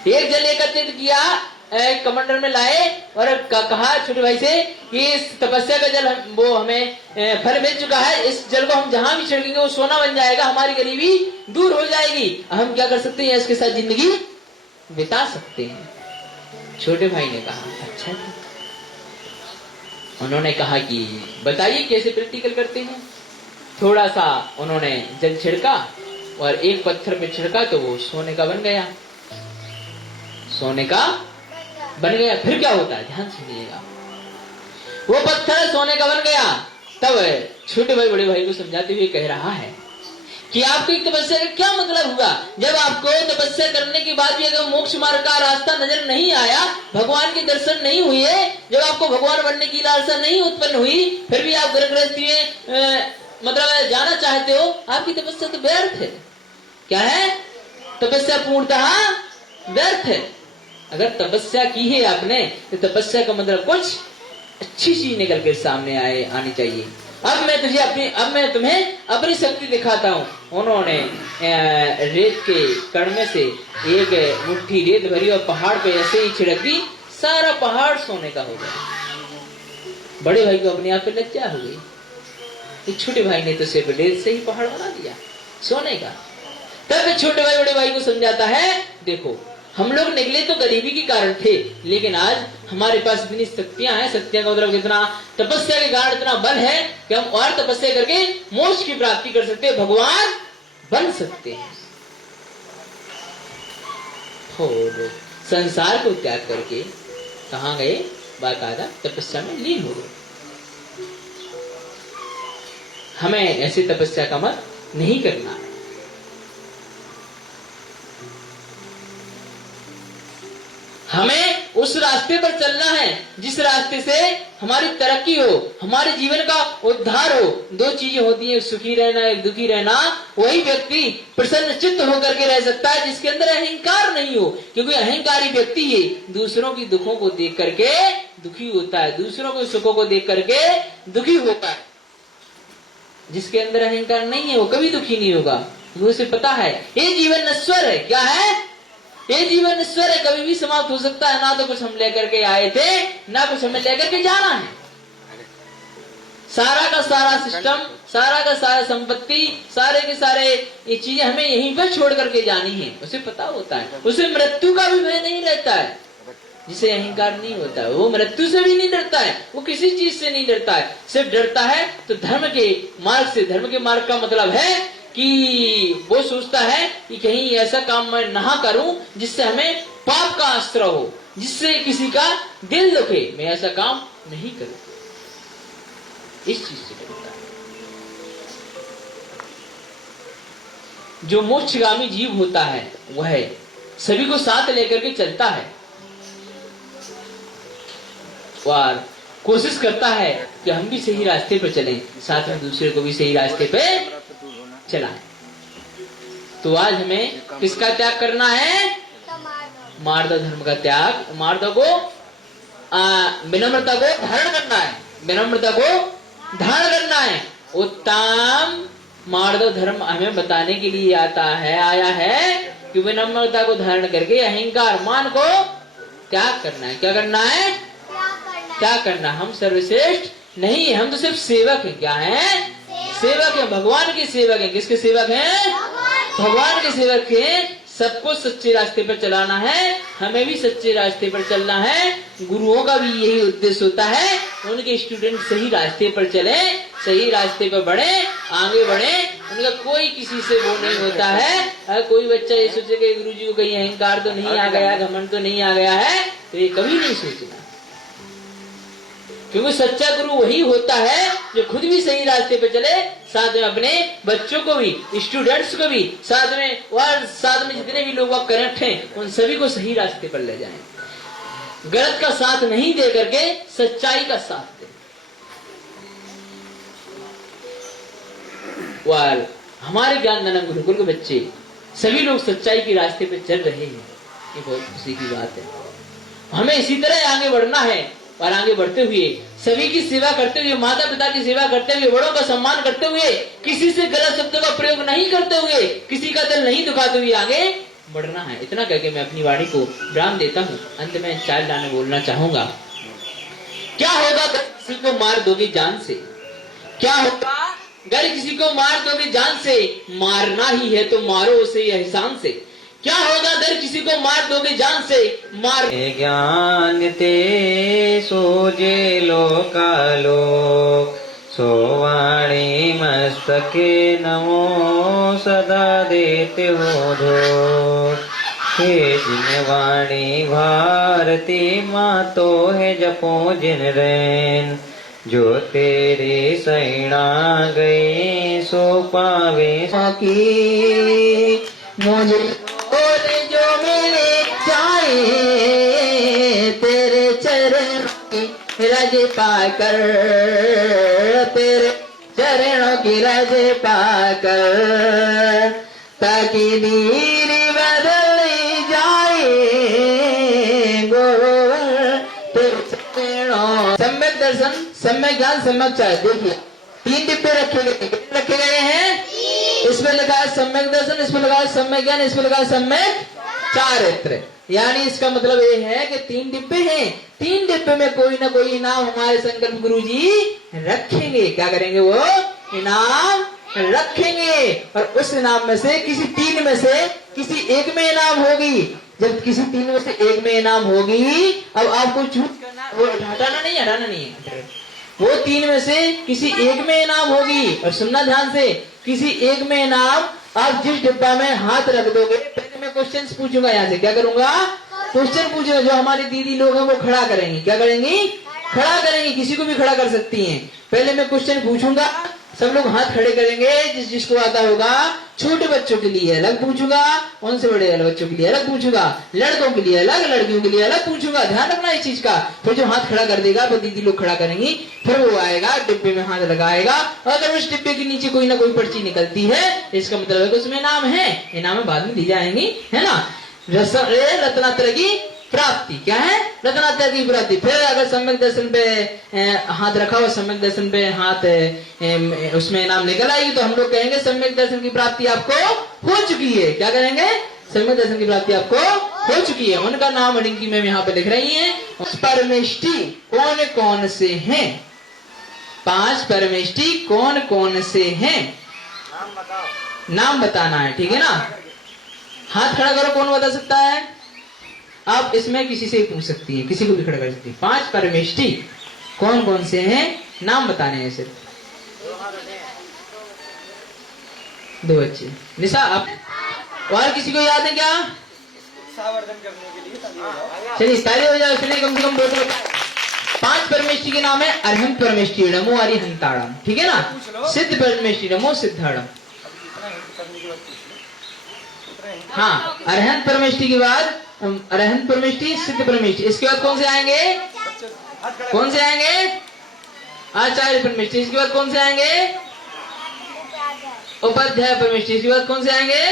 एक जल एकत्रित किया, एक कमंडल में लाए और कहा छोटे भाई से कि इस तपस्या का जल वो हमें फल मिल चुका है, इस जल को हम जहां भी छिड़केंगे वो सोना बन जाएगा, हमारी गरीबी दूर हो जाएगी, हम क्या कर सकते हैं? इसके साथ जिंदगी बिता सकते हैं। छोटे भाई ने कहा अच्छा। उन्होंने कहा कि बताइए कैसे प्रैक्टिकल करते हैं। थोड़ा सा उन्होंने जल छिड़का और एक पत्थर पे छिड़का तो वो सोने का बन गया। सोने का बन गया। फिर क्या होता है? ध्यान सुनिएगा। वो पत्थर सोने का बन गया। तब छोटे भाई बड़े भाई को समझाते हुए कह रहा है कि आपको एक तपस्या का क्या मतलब हुआ? जब आपको तपस्या करने के बाद भी अगर मोक्ष मार्ग का रास्ता नजर नहीं आया, भगवान के दर्शन नहीं हुए, जब आपको भगवान बनने की लालसा नहीं उत्पन्न हुई, फिर भी आप गर्भ गृहस्थी में मतलब जाना चाहते हो, आपकी तपस्या तो व्यर्थ है। क्या है? तपस्या पूर्णतः व्यर्थ है। अगर तपस्या की है आपने तो तपस्या का मतलब कुछ अच्छी चीज निकल कर सामने आनी चाहिए। अब मैं तुम्हें अपनी शक्ति दिखाता हूँ। उन्होंने रेत के कण में से एक मुट्ठी रेत भरी और पहाड़ पे ऐसे ही छिड़क दी, सारा पहाड़ सोने का हो गया। बड़े भाई को अपने आप पे लज्जा हो गई। छोटे भाई ने तो सिर्फ रेत से ही पहाड़ बना दिया सोने का। तब छोटे भाई बड़े भाई को समझाता है, देखो हम लोग निकले तो गरीबी के कारण थे, लेकिन आज हमारे पास इतनी शक्तियां हैं। शक्तियां का मतलब कितना? तपस्या के कारण इतना बल है कि हम और तपस्या करके मोक्ष की प्राप्ति कर सकते हैं, भगवान बन सकते हैं। और संसार को त्याग करके कहां गए? बाकायदा तपस्या में लीन हो गए। हमें ऐसी तपस्या का मत नहीं करना है। हमें उस रास्ते पर चलना है जिस रास्ते से हमारी तरक्की हो, हमारे जीवन का उद्धार हो। दो चीजें होती हैं, सुखी रहना, एक दुखी रहना। वही व्यक्ति प्रसन्न चित्त होकर के रह सकता है जिसके अंदर अहंकार नहीं हो, क्योंकि अहंकारी व्यक्ति ही दूसरों की दुखों को देख करके दुखी होता है, दूसरों के सुखों को देख करके दुखी होता है। जिसके अंदर अहंकार नहीं है वो कभी दुखी नहीं होगा, उसे पता है ये जीवन नश्वर है। क्या है? ये जीवन ईश्वर है, कभी भी समाप्त हो सकता है। ना तो कुछ हम लेकर के आए थे, ना कुछ हमें लेकर के जाना है। सारा का सारा सिस्टम, सारा का सारा संपत्ति, सारे के सारे ये चीजें हमें यहीं पर छोड़ करके जानी है। उसे पता होता है, उसे मृत्यु का भी भय नहीं रहता है। जिसे अहंकार नहीं होता है वो मृत्यु से भी नहीं डरता है, वो किसी चीज से नहीं डरता है। सिर्फ डरता है तो धर्म के मार्ग से। धर्म के मार्ग का मतलब है कि वो सोचता है कि कहीं ऐसा काम मैं ना करूं जिससे हमें पाप का आश्रय हो, जिससे किसी का दिल दुखे। मैं ऐसा काम नहीं करूं, इस चीज से डरता है। जो मोक्षगामी जीव होता है वह सभी को साथ लेकर के चलता है और कोशिश करता है कि हम भी सही रास्ते पर चलें, साथ में दूसरे को भी सही रास्ते पे चलाएं। तो आज हमें किसका त्याग करना है? मार्दव धर्म का त्याग। मार्दव को विनम्रता को धारण करना है, विनम्रता को धारण करना है। उत्तम मार्दव धर्म हमें बताने के लिए आया है कि विनम्रता को धारण करके अहंकार मान को त्याग करना है। क्या करना है? त्याग करना। हम सर्वश्रेष्ठ नहीं है, हम तो सिर्फ सेवक हैं। क्या है? सेवक है, भगवान के सेवक है। किसके सेवक हैं? भगवान के सेवक हैं। सबको सच्चे रास्ते पर चलाना है, हमें भी सच्चे रास्ते पर चलना है। गुरुओं का भी यही उद्देश्य होता है, उनके स्टूडेंट सही रास्ते पर चले, सही रास्ते पर बढ़े, आगे बढ़े। उनका कोई किसी से वो नहीं होता है। अगर कोई बच्चा ये सोचे कि गुरुजी को कहीं अहंकार तो नहीं आ गया, घमंड तो नहीं आ गया है, तो ये कभी नहीं सोचना। क्योंकि सच्चा गुरु वही होता है जो खुद भी सही रास्ते पे चले, साथ में अपने बच्चों को भी, स्टूडेंट्स को भी, साथ में जितने भी लोग कनेक्ट हैं उन सभी को सही रास्ते पर ले जाएं। गलत का साथ नहीं दे करके सच्चाई का साथ दे। हमारे ज्ञानदानम गुरुकुल के बच्चे सभी लोग सच्चाई के रास्ते पे चल रहे हैं। ये बहुत खुशी की बात है। हमें इसी तरह आगे बढ़ना है और आगे बढ़ते हुए सभी की सेवा करते हुए, माता पिता की सेवा करते हुए, बड़ों का सम्मान करते हुए, किसी से गलत शब्दों का प्रयोग नहीं करते हुए, किसी का दिल नहीं दुखाते हुए आगे बढ़ना है। इतना कहकर मैं अपनी वाणी को विराम देता हूँ। अंत में 4 लाने बोलना चाहूंगा। क्या होगा अगर किसी को मार दोगे जान से? क्या होगा अगर किसी को मार दोगे जान से? मारना ही है तो मारो उसे एहसान से। क्या होगा अगर किसी को मार दोगे जान से? मार ज्ञान ते सोजे लोकालोक सोवाणी मस्तके नमो सदा देते हो धो। हे जिन वाणी भारती माँ तो है जपो जिन रैन, जो तेरे सैणा गए सो पावे की। मुझे बोले जो मिले जाए तेरे चरण की रज पाकर, तेरे चरणों की रज पाकर, ताकि नीर बदल जाए गोवर तेरे चरणों। सम्यक दर्शन, सम्यक ज्ञान, सम्यक चाय। देखिए 3 डिब्बे रखे गए हैं। इसमें लिखा है सम्यक दर्शन, इसमें लिखा है सम्यक ज्ञान, इसमें लिखा है सम्यक चारित्र। यानी इसका मतलब ये है कि 3 डिब्बे हैं। 3 डिब्बे में कोई ना कोई इनाम हमारे संकल्प गुरु जी रखेंगे। क्या करेंगे? वो इनाम रखेंगे और उस इनाम में से किसी 3 में से किसी एक में इनाम होगी। जब किसी 3 में से एक में इनाम होगी, अब आपको चूज करना, वो हटाना नहीं है, वो 3 में से किसी एक में इनाम होगी। और सुनना ध्यान से, किसी एक में इनाम, आप जिस डिब्बा में हाथ रख दोगे, पहले मैं क्वेश्चंस पूछूंगा। यहाँ से क्या करूंगा? क्वेश्चन पूछूंगा। जो हमारी दीदी लोग हैं वो खड़ा करेंगी। क्या करेंगी? खड़ा करेंगी। किसी को भी खड़ा कर सकती हैं। पहले मैं क्वेश्चन पूछूंगा, सब लोग हाथ खड़े करेंगे। जिसको आता होगा, छोटे बच्चों के लिए अलग पूछूंगा, उनसे बड़े बच्चों के लिए अलग पूछूंगा, लड़कों के लिए अलग, लड़कियों के लिए अलग पूछूंगा। ध्यान रखना इस चीज का। फिर जो हाथ खड़ा कर देगा वो दीदी लोग खड़ा करेंगी, फिर वो आएगा डिब्बे में हाथ लगाएगा। अगर उस डिब्बे के नीचे कोई ना कोई पर्ची निकलती है, इसका मतलब है कि उसमें इनाम है। इनाम बाद में दी जाएंगी, है ना। रत्नात्रय की प्राप्ति। क्या है? रत्नात्रय की प्राप्ति। फिर अगर सम्यक दर्शन पे हाथ रखा हुआ, सम्यक दर्शन पे हाथ उसमें इनाम निकल आएगी, तो हम लोग कहेंगे सम्यक दर्शन की प्राप्ति आपको हो चुकी है। क्या करेंगे? सम्यक दर्शन की प्राप्ति आपको हो चुकी है। उनका नाम रिंकी मैम यहाँ पे लिख रही है। परमेष्टि कौन कौन से हैं? 5 परमेष्टि कौन कौन से हैं? नाम बताना है, ठीक है ना। हाथ खड़ा करो, कौन बता सकता है? आप इसमें किसी से पूछ सकती हैं, किसी को भी खड़ा कर सकती है। 5 परमेष्टि कौन कौन से हैं? नाम बताने हैं सिर्फ। 2 बच्चे। निशा, आप और किसी को याद है क्या? चलिए ताली हो जाए, उसने कम से कम 2 5 परमेष्टि के नाम है अरहंत परमेष्टि नमो अरिहंताड़म, ठीक है ना। सिद्ध परमेष्टि नमो सिद्धाड़म। हाँ, अरहंत परमेष्टि के बाद अरहंत परमेष्टि, सिद्ध परमेष्टि। इसके बाद कौन से आएंगे? कौन से आएंगे? आचार्य परमेष्टि। इसके बाद कौन से आएंगे? उपाध्याय परमेष्टि। इसके बाद कौन से आएंगे?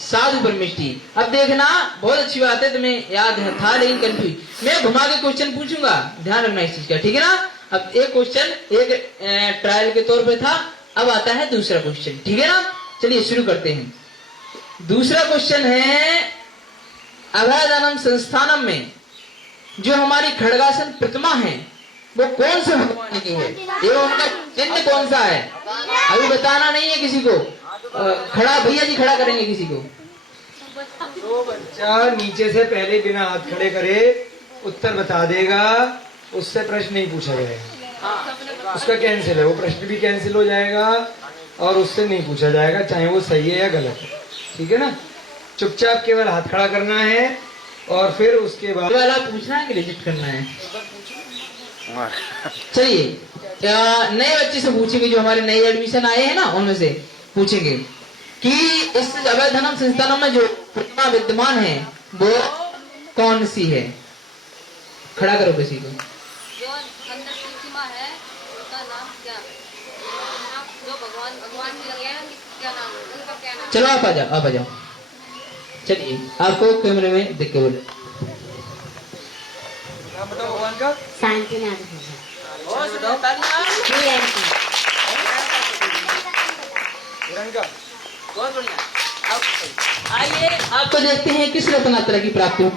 साधु परमेष्टि। अब देखना, बहुत अच्छी बात है, तुम्हें याद है था लेकिन कंफ्यूज। मैं घुमा के क्वेश्चन पूछूंगा, ध्यान रखना इस चीज का, ठीक है ना। अब एक क्वेश्चन एक ट्रायल के तौर पे था, अब आता है दूसरा क्वेश्चन, ठीक है ना। चलिए शुरू करते हैं। दूसरा क्वेश्चन है, अभयदानम संस्थानम में जो हमारी खड़गासन प्रतिमा है वो कौन से भगवान की है एवं उनका चिन्ह कौन सा है? अभी बताना नहीं है किसी को। खड़ा भैया जी खड़ा करेंगे किसी को। तो बच्चा नीचे से पहले बिना हाथ खड़े करे उत्तर बता देगा, उससे प्रश्न नहीं पूछा जाएगा, उसका कैंसिल है, वो प्रश्न भी कैंसिल हो जाएगा और उससे नहीं पूछा जाएगा, चाहे वो सही है या गलत है, ठीक है ना। चुपचाप केवल हाथ खड़ा करना है और फिर उसके बाद वाला पूछना है कि रिजेक्ट करना है? चलिए नए बच्चे से पूछेंगे, जो हमारे नए एडमिशन आए हैं ना, उनमें से पूछेंगे कि इस अभयधनम संस्थानों में जो प्रतिमा विद्यमान है वो कौन सी है? खड़ा करो किसी को। जो अंदर प्रतिमा है उसका नाम क्या? जो भगवान की लगे हैं, क्या नाम है उनका? क्या नाम? चलो आप आ जाओ, आप आ जाओ। चलिए आपको कैमरे में देख के बोले। नाम बताओ भगवान का। शांतिनाथ हिरण का। बहुत बढ़िया। आइए आपको देखते हैं किस रत्नात्रय की प्राप्ति हो।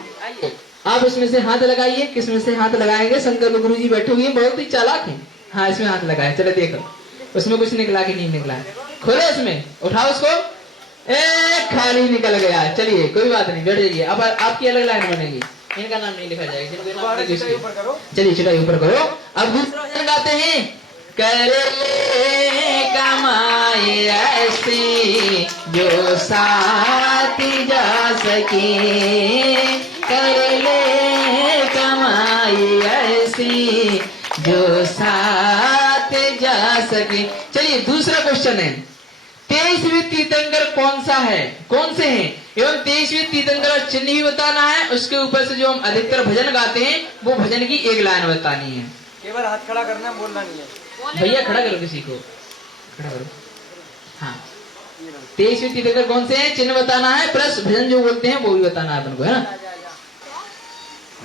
आप इसमें से हाथ लगाइए। किस में से हाथ लगाएंगे? शंकर गुरु जी बैठे हुए बहुत ही चालाक हैं। हाँ इसमें हाथ लगाए। चलो देखो उसमें कुछ निकला कि नहीं निकला। खोलो उसमें, उठाओ उसको। खाली निकल गया। चलिए कोई बात नहीं, बैठ जाइए। अब आपकी अलग लाइन बनेगी। इनका नाम नहीं लिखा जाएगा। चलिए चढ़ाई ऊपर करो। अब दूसरा भजन गाते हैं। करे कमाई ऐसी जो साथ जा सके, कर ले कमाई ऐसी जो साथ जा सके। चलिए दूसरा क्वेश्चन है, 23वीं तीर्थंकर कौन सा है? कौन से हैं? एवं 23वीं तीर्थंकर चिन्ह भी बताना है। उसके ऊपर से जो हम अधिकतर भजन गाते हैं वो भजन की एक लाइन बतानी है। केवल हाथ खड़ा करना, बोलना नहीं है। भैया खड़ा करो, किसी को खड़ा करो। हाँ 23वीं तीर्थंकर कौन से हैं चिन्ह बताना है, प्लस भजन जो बोलते हैं वो भी बताना है अपन को, है ना।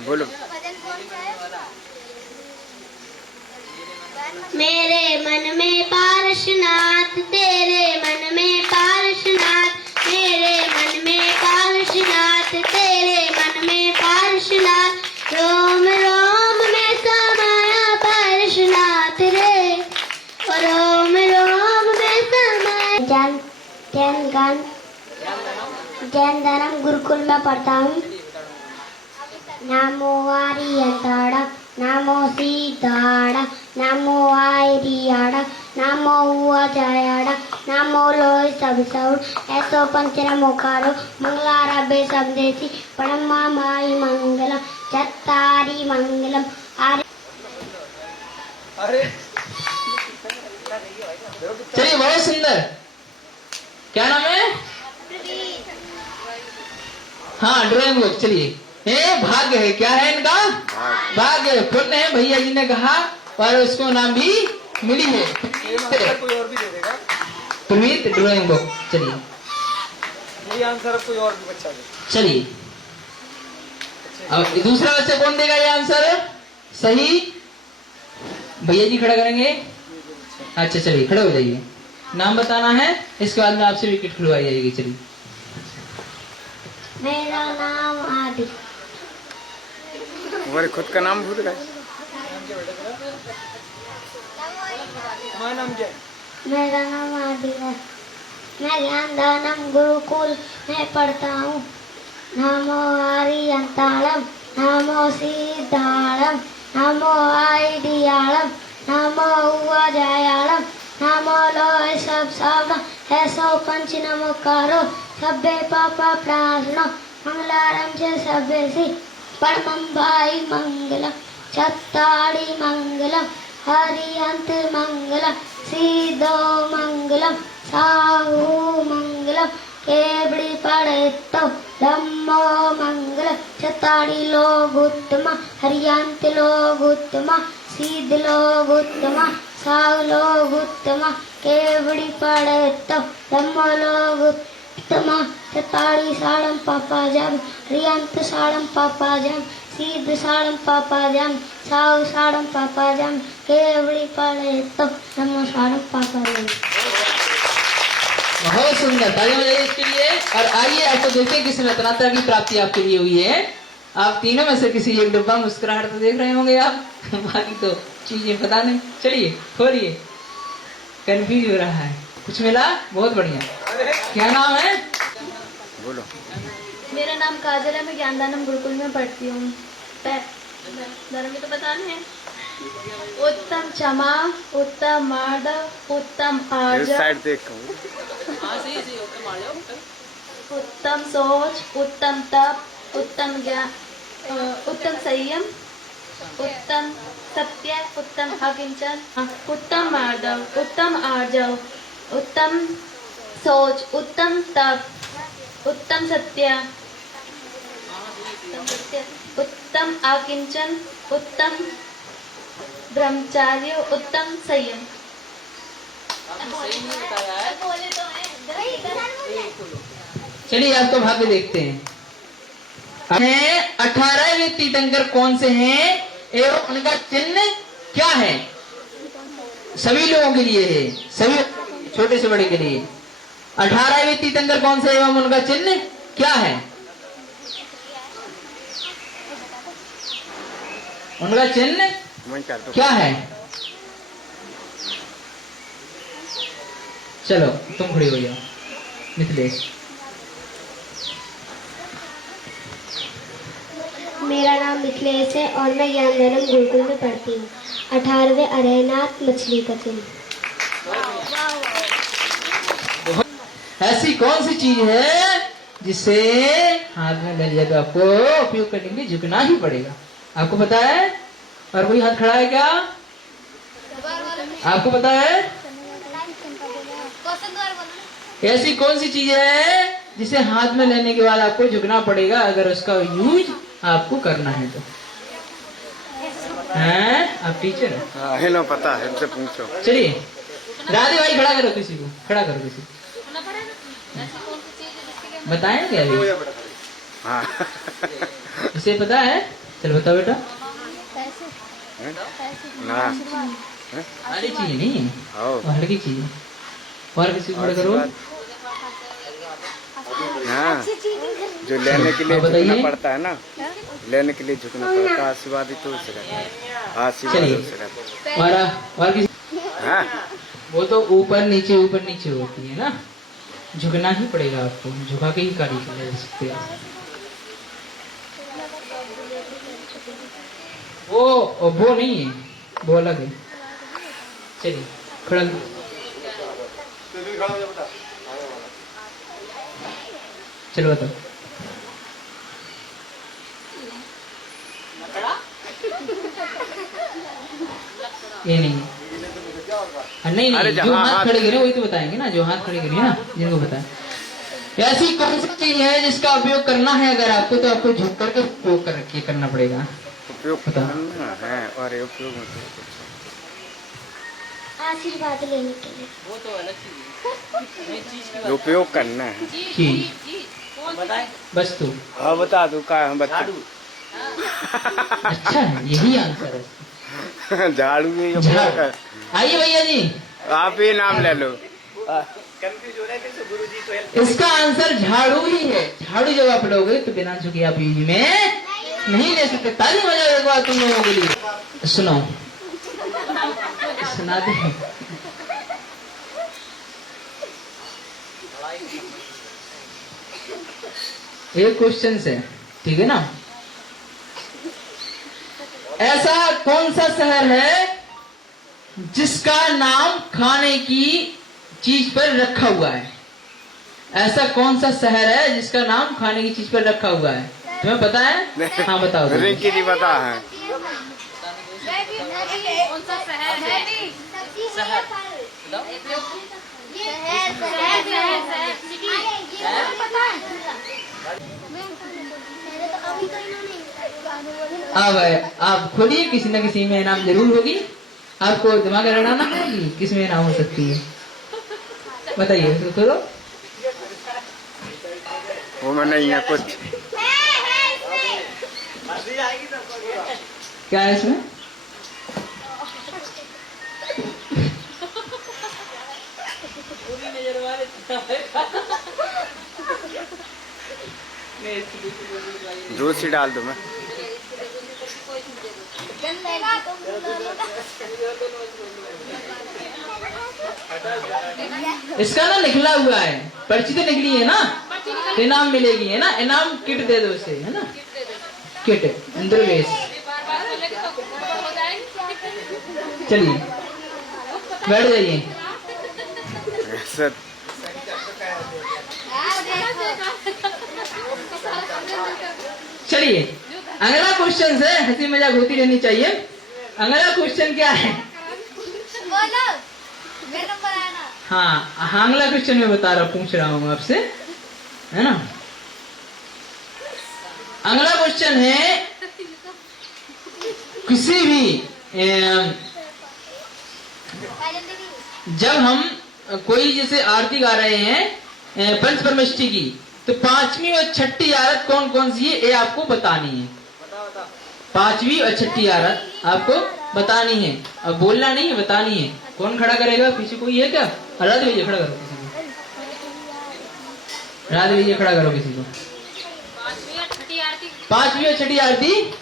बोलो। मेरे मन में पारसनाथ, तेरे मन में पारसनाथ, मेरे मन में पारसनाथ, तेरे मन में पारसनाथ, रोम रोम में समाया पारसनाथ रे, रोम रोम में समाया। जैन धर्म गुरुकुल में पढ़ता हूँ। नामो आर्यंताड़ा, नामो सीताड़ा, नामो आयरियाड़ा, नामो उजायाड़ा, नामो लोय सब सौड़, ऐसो पंचरा मोखारो, मंगलारभ्य संदेशी, परमा माई मंगलम, चत्तारी मंगलम। अरे चलिए बहुत सुंदर। क्या नाम है? हाँ ड्राइंग बुक। चलिए भाग्य है। क्या है इनका? भाग्य। पुण्य है भैया जी ने कहा और उसको नाम भी मिली है। कोई और भी दे देगा। Puneet drawing book. चलिए यही आंसर अब कोई और भी बच्चा दे। चलिए अब दूसरा बच्चा कौन देगा ये आंसर सही? भैया जी खड़ा करेंगे। अच्छा चलिए खड़े हो जाइए। नाम बताना है, इसके बाद में आपसे विकेट खुलवाई जाएगी। चलिए। मेरा नाम आदि। तुम्हारे खुद का नाम भूल गए? तुम्हारा नाम क्या है? मेरा नाम आदि है। मैं ज्ञानदानम गुरुकुल में पढ़ता हूँ। नामो आर्यंताड़म, नामो सीताड़म, नामो आयडियाड़म, नामो उजायाड़म, नामो लोय सब सावना, ऐसो पंच नमोकारो, सभ्य पापा प्राशनो, मंगलारम से सभ्य सी, परमं भाई मंगलम, चत्तारी मंगलम, हरियंत मंगलम, सीधो मंगलम, साहू मंगलम, केवड़ी पड़े तो धम्मो मंगलम, चत्तारी लोग उत्तमा, हरियंत लोग उत्तमा, सीध लोग उत्तमा, साहू लोग उत्तमा, केवड़ी पड़े तो धम्मो लोग उत्तमा, चत्तारी साड़म पापा जम, हरियंत साड़म पापा जम, सीध साड़म पापा जम, साहू साड़म पापा जम, केवड़ी पड़े तो धम्मो साड़म पापा जम। बहुत सुंदर, ताली बजाइए इसके लिए। और आइए आपको देखिए किस रत्नात्रय की प्राप्ति आपके लिए हुई है। आप तीनों में से किसी एक डिब्बा मुस्कुराहट तो देख रहे होंगे आप, बाकी तो चीजें पता नहीं। चलिए खोलिए, कंफ्यूज हो रहा है। कुछ मिला? बहुत बढ़िया। क्या नाम है? बोलो। मेरा नाम काजल है। मैं ज्ञानदानम गुरुकुल में पढ़ती हूँ। धर्म तो बताना है। उत्तम क्षमा, उत्तम मार्दव, उत्तम इस आर्जव, साइड देखो। उत्तम सोच, उत्तम तप, उत्तम ज्ञान, उत्तम संयम, उत्तम सत्य, उत्तम अकिंचन, उत्तम मार्दव, उत्तम आर्जव, उत्तम सोच, उत्तम तप, उत्तम सत्य, उत्तम अकिंचन, उत्तम ब्रह्मचार्य, उत्तम संयम। चलिए आपका भाग्य देखते हैं। 18वें तीर्थंकर कौन से हैं एवं उनका चिन्ह क्या है? सभी लोगों के लिए है, सभी छोटे से बड़े के लिए। 18वें तीर्थंकर कौन से एवं उनका चिन्ह क्या है? उनका चिन्ह क्या है? चलो तुम खड़ी हो जाओ मिथिलेश। मेरा नाम मिथिलेश है और मैं ज्ञानदानम गुरुकुल में पढ़ती हूँ। 18वें अरहनाथ मछली का चिन्ह। ऐसी कौन सी चीज है जिसे हाथ में ले लिया तो आपको उपयोग करने के लिए झुकना ही पड़ेगा? आपको पता है? और कोई हाथ खड़ा है क्या? आपको पता है? ऐसी कौन सी चीज है जिसे हाथ में लेने के बाद आपको झुकना पड़ेगा अगर उसका यूज आपको करना है तो? हैं? आप टीचर हाँ, है ना, पता है, इनसे पूछो। चलिए राधे भाई खड़ा करो किसी को, खड़ा करो किसी को। बताएंगे अभी? हाँ। इसे पता है? चलो बताओ बेटा। ना हल्की चीज नहीं है, आओ। वो हल्की चीज है। और किसी को खड़ा करो। हाँ, जो लेने के लिए हाँ, बताइए। झुकना पड़ता है ना, लेने के लिए झुकना पड़ता है, आशीर्वाद ही तो उससे रहता है, आशीर्वाद चलिए। उससे रहता है। और किसी? हाँ, वो तो ऊपर नीचे होती है ना, झुकना ही पड़ेगा आपको, झुका के ही कार्य कर सकते हैं। वो नहीं है, वो अलग है। चलिए खड़ा चलो बताओ। ये नहीं है। नहीं अरे जो जहाँ हाथ हाथ- खड़े गिरे वही तो बताएंगे ना, जो हाथ खड़े गिरे ना जिनको बताएं। ऐसी कौन सी चीज है जिसका उपयोग करना है अगर आपको तो आपको झुक करके उपयोग करके करना पड़ेगा? उपयोग बताओ। करना है और उपयोग में आशीर्वाद लेने के लिए। जो उपयोग करना है। चीज वस्तु। हाँ बता दो का हम बता। अच्छा है, यही आंसर है। झाड़ू में झाड़ू। आइए भैया जी, आप ही नाम ले लो। इसका आंसर झाड़ू ही है। झाड़ू जब आप लोगे तो बिना झुके आप यूज में नहीं ले सकते। ताली बजाओ एक बार तुम लोगों के लिए। सुनो, सुना दे। एक क्वेश्चन से, ठीक है ना? ऐसा कौन सा शहर है जिसका नाम खाने की चीज पर रखा हुआ है? ऐसा कौन सा शहर है जिसका नाम खाने की चीज पर रखा हुआ है? तुम्हें पता है? हाँ बताओ। रिंकी जी पता है। कौन सा शहर है? अब आप खोलिए, किसी न किसी में इनाम जरूर होगी। आपको दिमाग लड़ाना है कि किस में इनाम हो सकती है, बताइए तो खोलो। वो में नहीं है कुछ। क्या है इसमें? दूध सी डाल दो मैं। इसका ना निकला हुआ है, पर्ची तो निकली है ना, इनाम मिलेगी है ना, इनाम किट दे दो उसे, है ना? किट इंद्रवेश। चलिए बैठ जाइए। सर चलिए अगला क्वेश्चन से हंसी मजाक होती रहनी चाहिए। अगला क्वेश्चन क्या है? बोलो, मेरा नंबर आया ना। हाँ अगला क्वेश्चन मैं बता रहा पूछ रहा हूँ आपसे, है ना? अगला क्वेश्चन है, किसी भी जब हम कोई जैसे आरती गा रहे हैं पंच परमेष्ठी की, तो पांचवी और छठी आरत कौन कौन सी है ये आपको बतानी है। पांचवी और छठी आरत आपको बतानी है। अब बोलना नहीं है, बतानी है। कौन खड़ा करेगा? पीछे कोई है क्या? राधे भैया खड़ा करो किसी को। राधे भैया खड़ा करो किसी को। पांचवी और छठी आरती।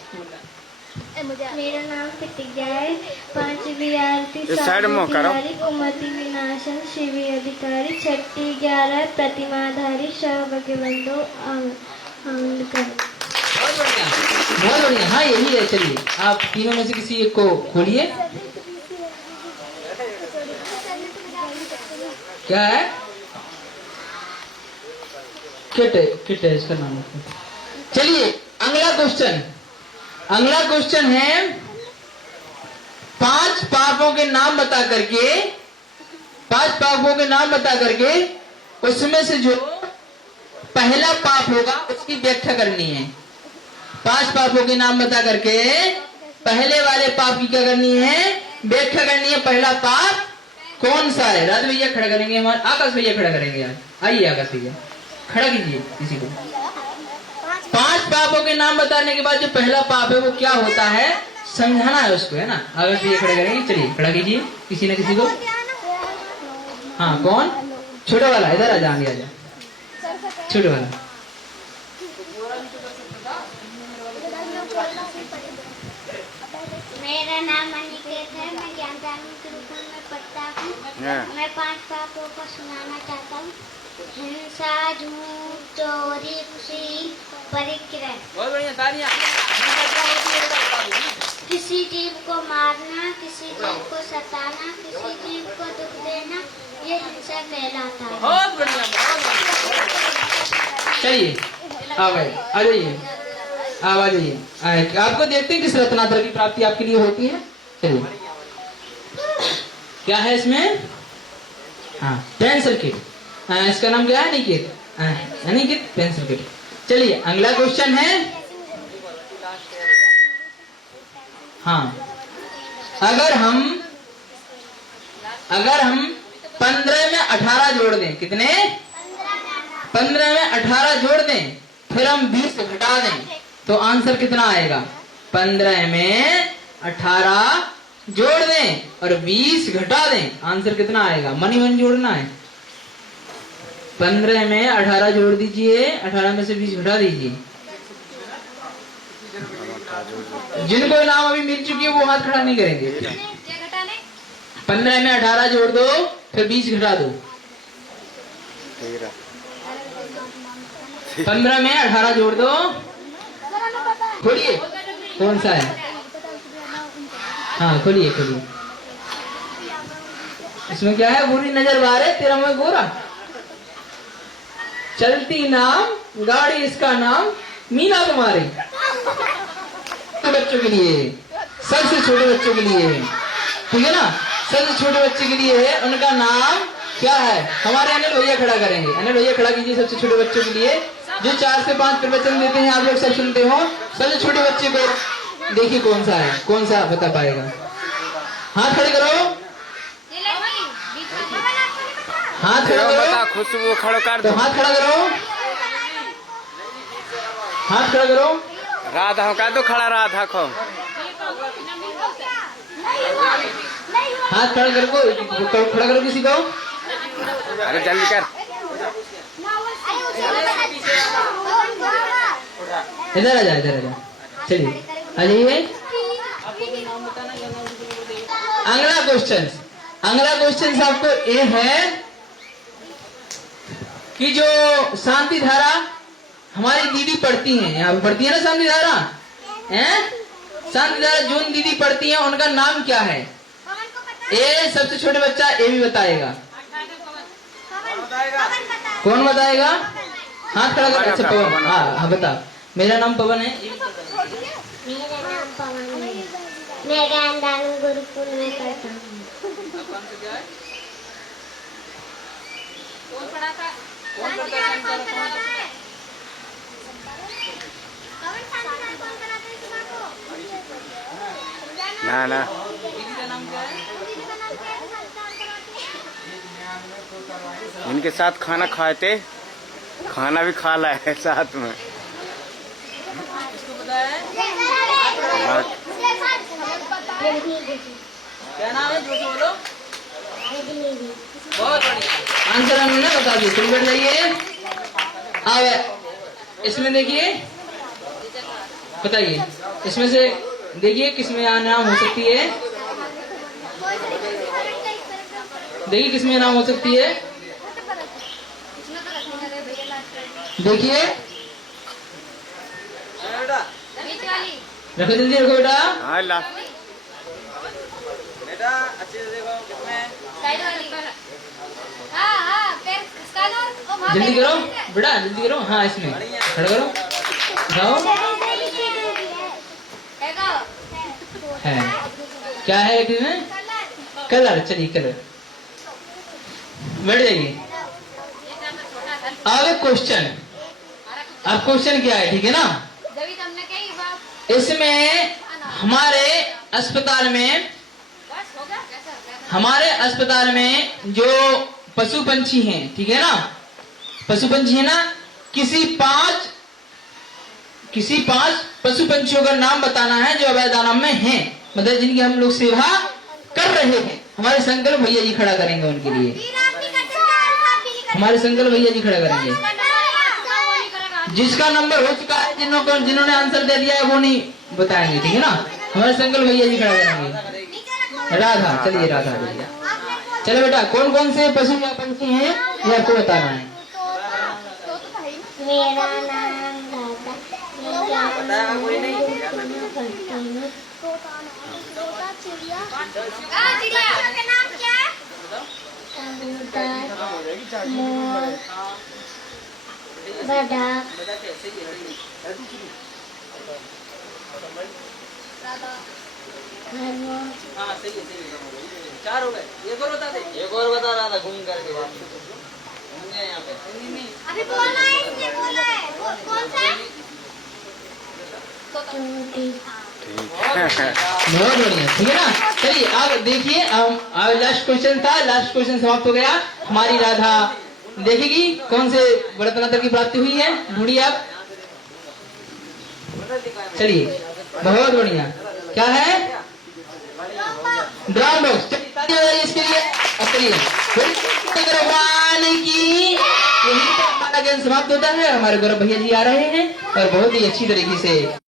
मेरा नाम प्रतिज्ञा है। पांचवी आरती इस साइड में करो। कुमति विनाशन शिवी अधिकारी। छठी 11 प्रतिमाधारी शव भगवंतो आनंद करो। बहुत बढ़िया, बहुत बढ़िया। हाँ यही है। चलिए आप तीनों में से किसी एक को खोलिए। क्या है? किट है इसका नाम। चलिए अगला क्वेश्चन। अगला क्वेश्चन है 5 पापों के नाम बता करके, 5 पापों के नाम बता करके उसमें से जो पहला पाप होगा उसकी व्याख्या करनी है। 5 पापों के नाम बता करके पहले वाले पाप की क्या करनी है? व्याख्या करनी है। पहला पाप कौन सा है? राज भैया खड़ा करेंगे, हमारे आकाश भैया खड़ा करेंगे। यार आइए आकाश भैया खड़ा कीजिए किसी को। 5 पापों के नाम बताने के बाद जो पहला पाप है वो क्या होता है समझाना है उसको, है ना। आकाश भैया खड़ा करेंगे। चलिए खड़ा कीजिए किसी न किसी को। हाँ कौन? छोटा वाला इधर आ जा, आगे आ जा। छोटा वाला। मेरा नाम अनिकेत है। मैं ज्ञानदानी गुरुकुल में पढ़ता हूँ। मैं 5 पापों को सुनाना चाहता हूँ। हिंसा, झूठ, चोरी, खुशी, परिक्रय। बहुत बढ़िया, तालियां। किसी जीव को मारना, किसी जीव को सताना, किसी जीव को दुख देना, ये हिंसा कहलाता है। बहुत बढ़िया, बहुत बढ़िया। चलिए आ जाइए, आप आ जाइए। आपको देखते हैं किस रत्नाकर की प्राप्ति आपके लिए होती है। चलिए क्या है इसमें? हाँ पेंसिल किट। इसका नाम क्या है? अनिकेत। Aniket pencil kit. चलिए अगला क्वेश्चन है। हाँ अगर हम 15 में 18 जोड़ दें, कितने? 15 में 18 जोड़ दें, फिर हम 20 घटा दें तो आंसर कितना आएगा? 15 में 18 जोड़ दें और 20 घटा दें, आंसर कितना आएगा? मनी मन जोड़ना है। 15 में 18 जोड़ दीजिए, 18 में से 20 घटा दीजिए। जिनको इनाम अभी मिल चुकी है वो हाथ खड़ा नहीं करेंगे। 15 में 18 जोड़ दो, फिर 20 घटा दो। 15 में 18 जोड़ दो। खोलिए कौन सा है? हाँ खोलिए खोलिए। इसमें क्या है? बुरी नजर वारे तेरा मुंह गोरा, चलती नाम गाड़ी इसका नाम मीना कुमारी। बच्चों के लिए, सबसे छोटे बच्चों के लिए, ठीक है ना। सबसे छोटे बच्चे के लिए है, उनका नाम क्या है? हमारे अनिल भैया खड़ा करेंगे। अनिल भैया खड़ा कीजिए सबसे छोटे बच्चों के लिए जो 4 से 5 प्रवचन देते हैं। आप लोग सब सुनते हो। सबसे छोटे बच्चे को देखिए कौन सा है, कौन सा बता पाएगा? हाथ खड़े करो, हाथ खड़ा करो। खुशबू खड़ा कर तो दो। हाथ खड़ा करो, हाथ खड़ा करो। राधा हो का दो खड़ा, राधा को हाथ खड़ा करो, खड़ा करो किसी को। अरे जल्दी कर। इधर आ जा, इधर आ जा। चलिए आ जाइए। अगला क्वेश्चन आपको ये है कि जो शांति धारा हमारी दीदी पढ़ती हैं, यहाँ पे पढ़ती है ना शांति धारा, हैं? शांति धारा जो दीदी पढ़ती हैं उनका नाम क्या है? ए सबसे छोटे बच्चा ए भी बताएगा। कौन बताएगा? हाथ खड़ा कर। अच्छा पवन। हाँ बता। मेरा नाम पवन है। मेरा नाम पवन है। मैं ज्ञानदानी गुरुकुल में पढ़ता हूँ। ना ना इनके साथ खाना खाए थे। खाना भी खा ला है साथ में। हाँ, क्या नाम है, जोर से बोलो। बहुत बढ़िया, आंसर हमने बता दिया। फिर बैठ जाइए। अब इसमें देखिए, बताइए इसमें से देखिए किसमें नाम हो सकती है। देखिए किसमें नाम हो सकती है। देखिए रखो, जल्दी रखो बेटा। हाँ लास्ट बेटा अच्छे से देखो किसमें। जल्दी करो बेटा, जल्दी करो। हाँ इसमें खड़ा करो, जाओ। है क्या है इसमें? कलर। चलिए कलर, बैठ जाइए। अब क्वेश्चन, अब क्वेश्चन क्या है, ठीक है ना। इसमें हमारे अस्पताल में जो पशु पंछी हैं, ठीक है ना, पशु पंछी है ना, किसी पांच पशु पंछियों का नाम बताना है जो अवैध दानव में हैं, मतलब जिनकी हम लोग सेवा कर रहे हैं। हमारे संकल्प भैया जी खड़ा करेंगे उनके लिए। हमारे संकल्प भैया जी खड़ा करेंगे। जिसका नंबर हो चुका है, जिन्होंने आंसर दे दिया है वो नहीं बताएंगे, ठीक है ना। हमारे संकल्प भैया जी खड़ा करेंगे। राधा, चलिए राधा भैया। चलो बेटा, कौन कौन से पशु या पंछी हैं ये आपको बताना है। मेरा नाम हाँ सही है। 4 हो गए। एक और बता रहा था घूम करके यहाँ पे। अभी बोलना है, इसने बोला है। कौन सा? बहुत बढ़िया, ठीक है ना। चलिए अब देखिए, अब लास्ट क्वेश्चन था, लास्ट क्वेश्चन समाप्त हो गया। हमारी राधा देखेगी कौन से व्रत नंतर की प्राप्ति हुई है, ढूंढिए आप। चलिए बहुत बढ़िया, क्या है, ड्राम बॉक्स। इसके लिए चलिए भगवान की, यही तो हमारा ज्ञान समाप्त होता है। हमारे गौरव भैया जी आ रहे हैं और बहुत ही अच्छी तरीके से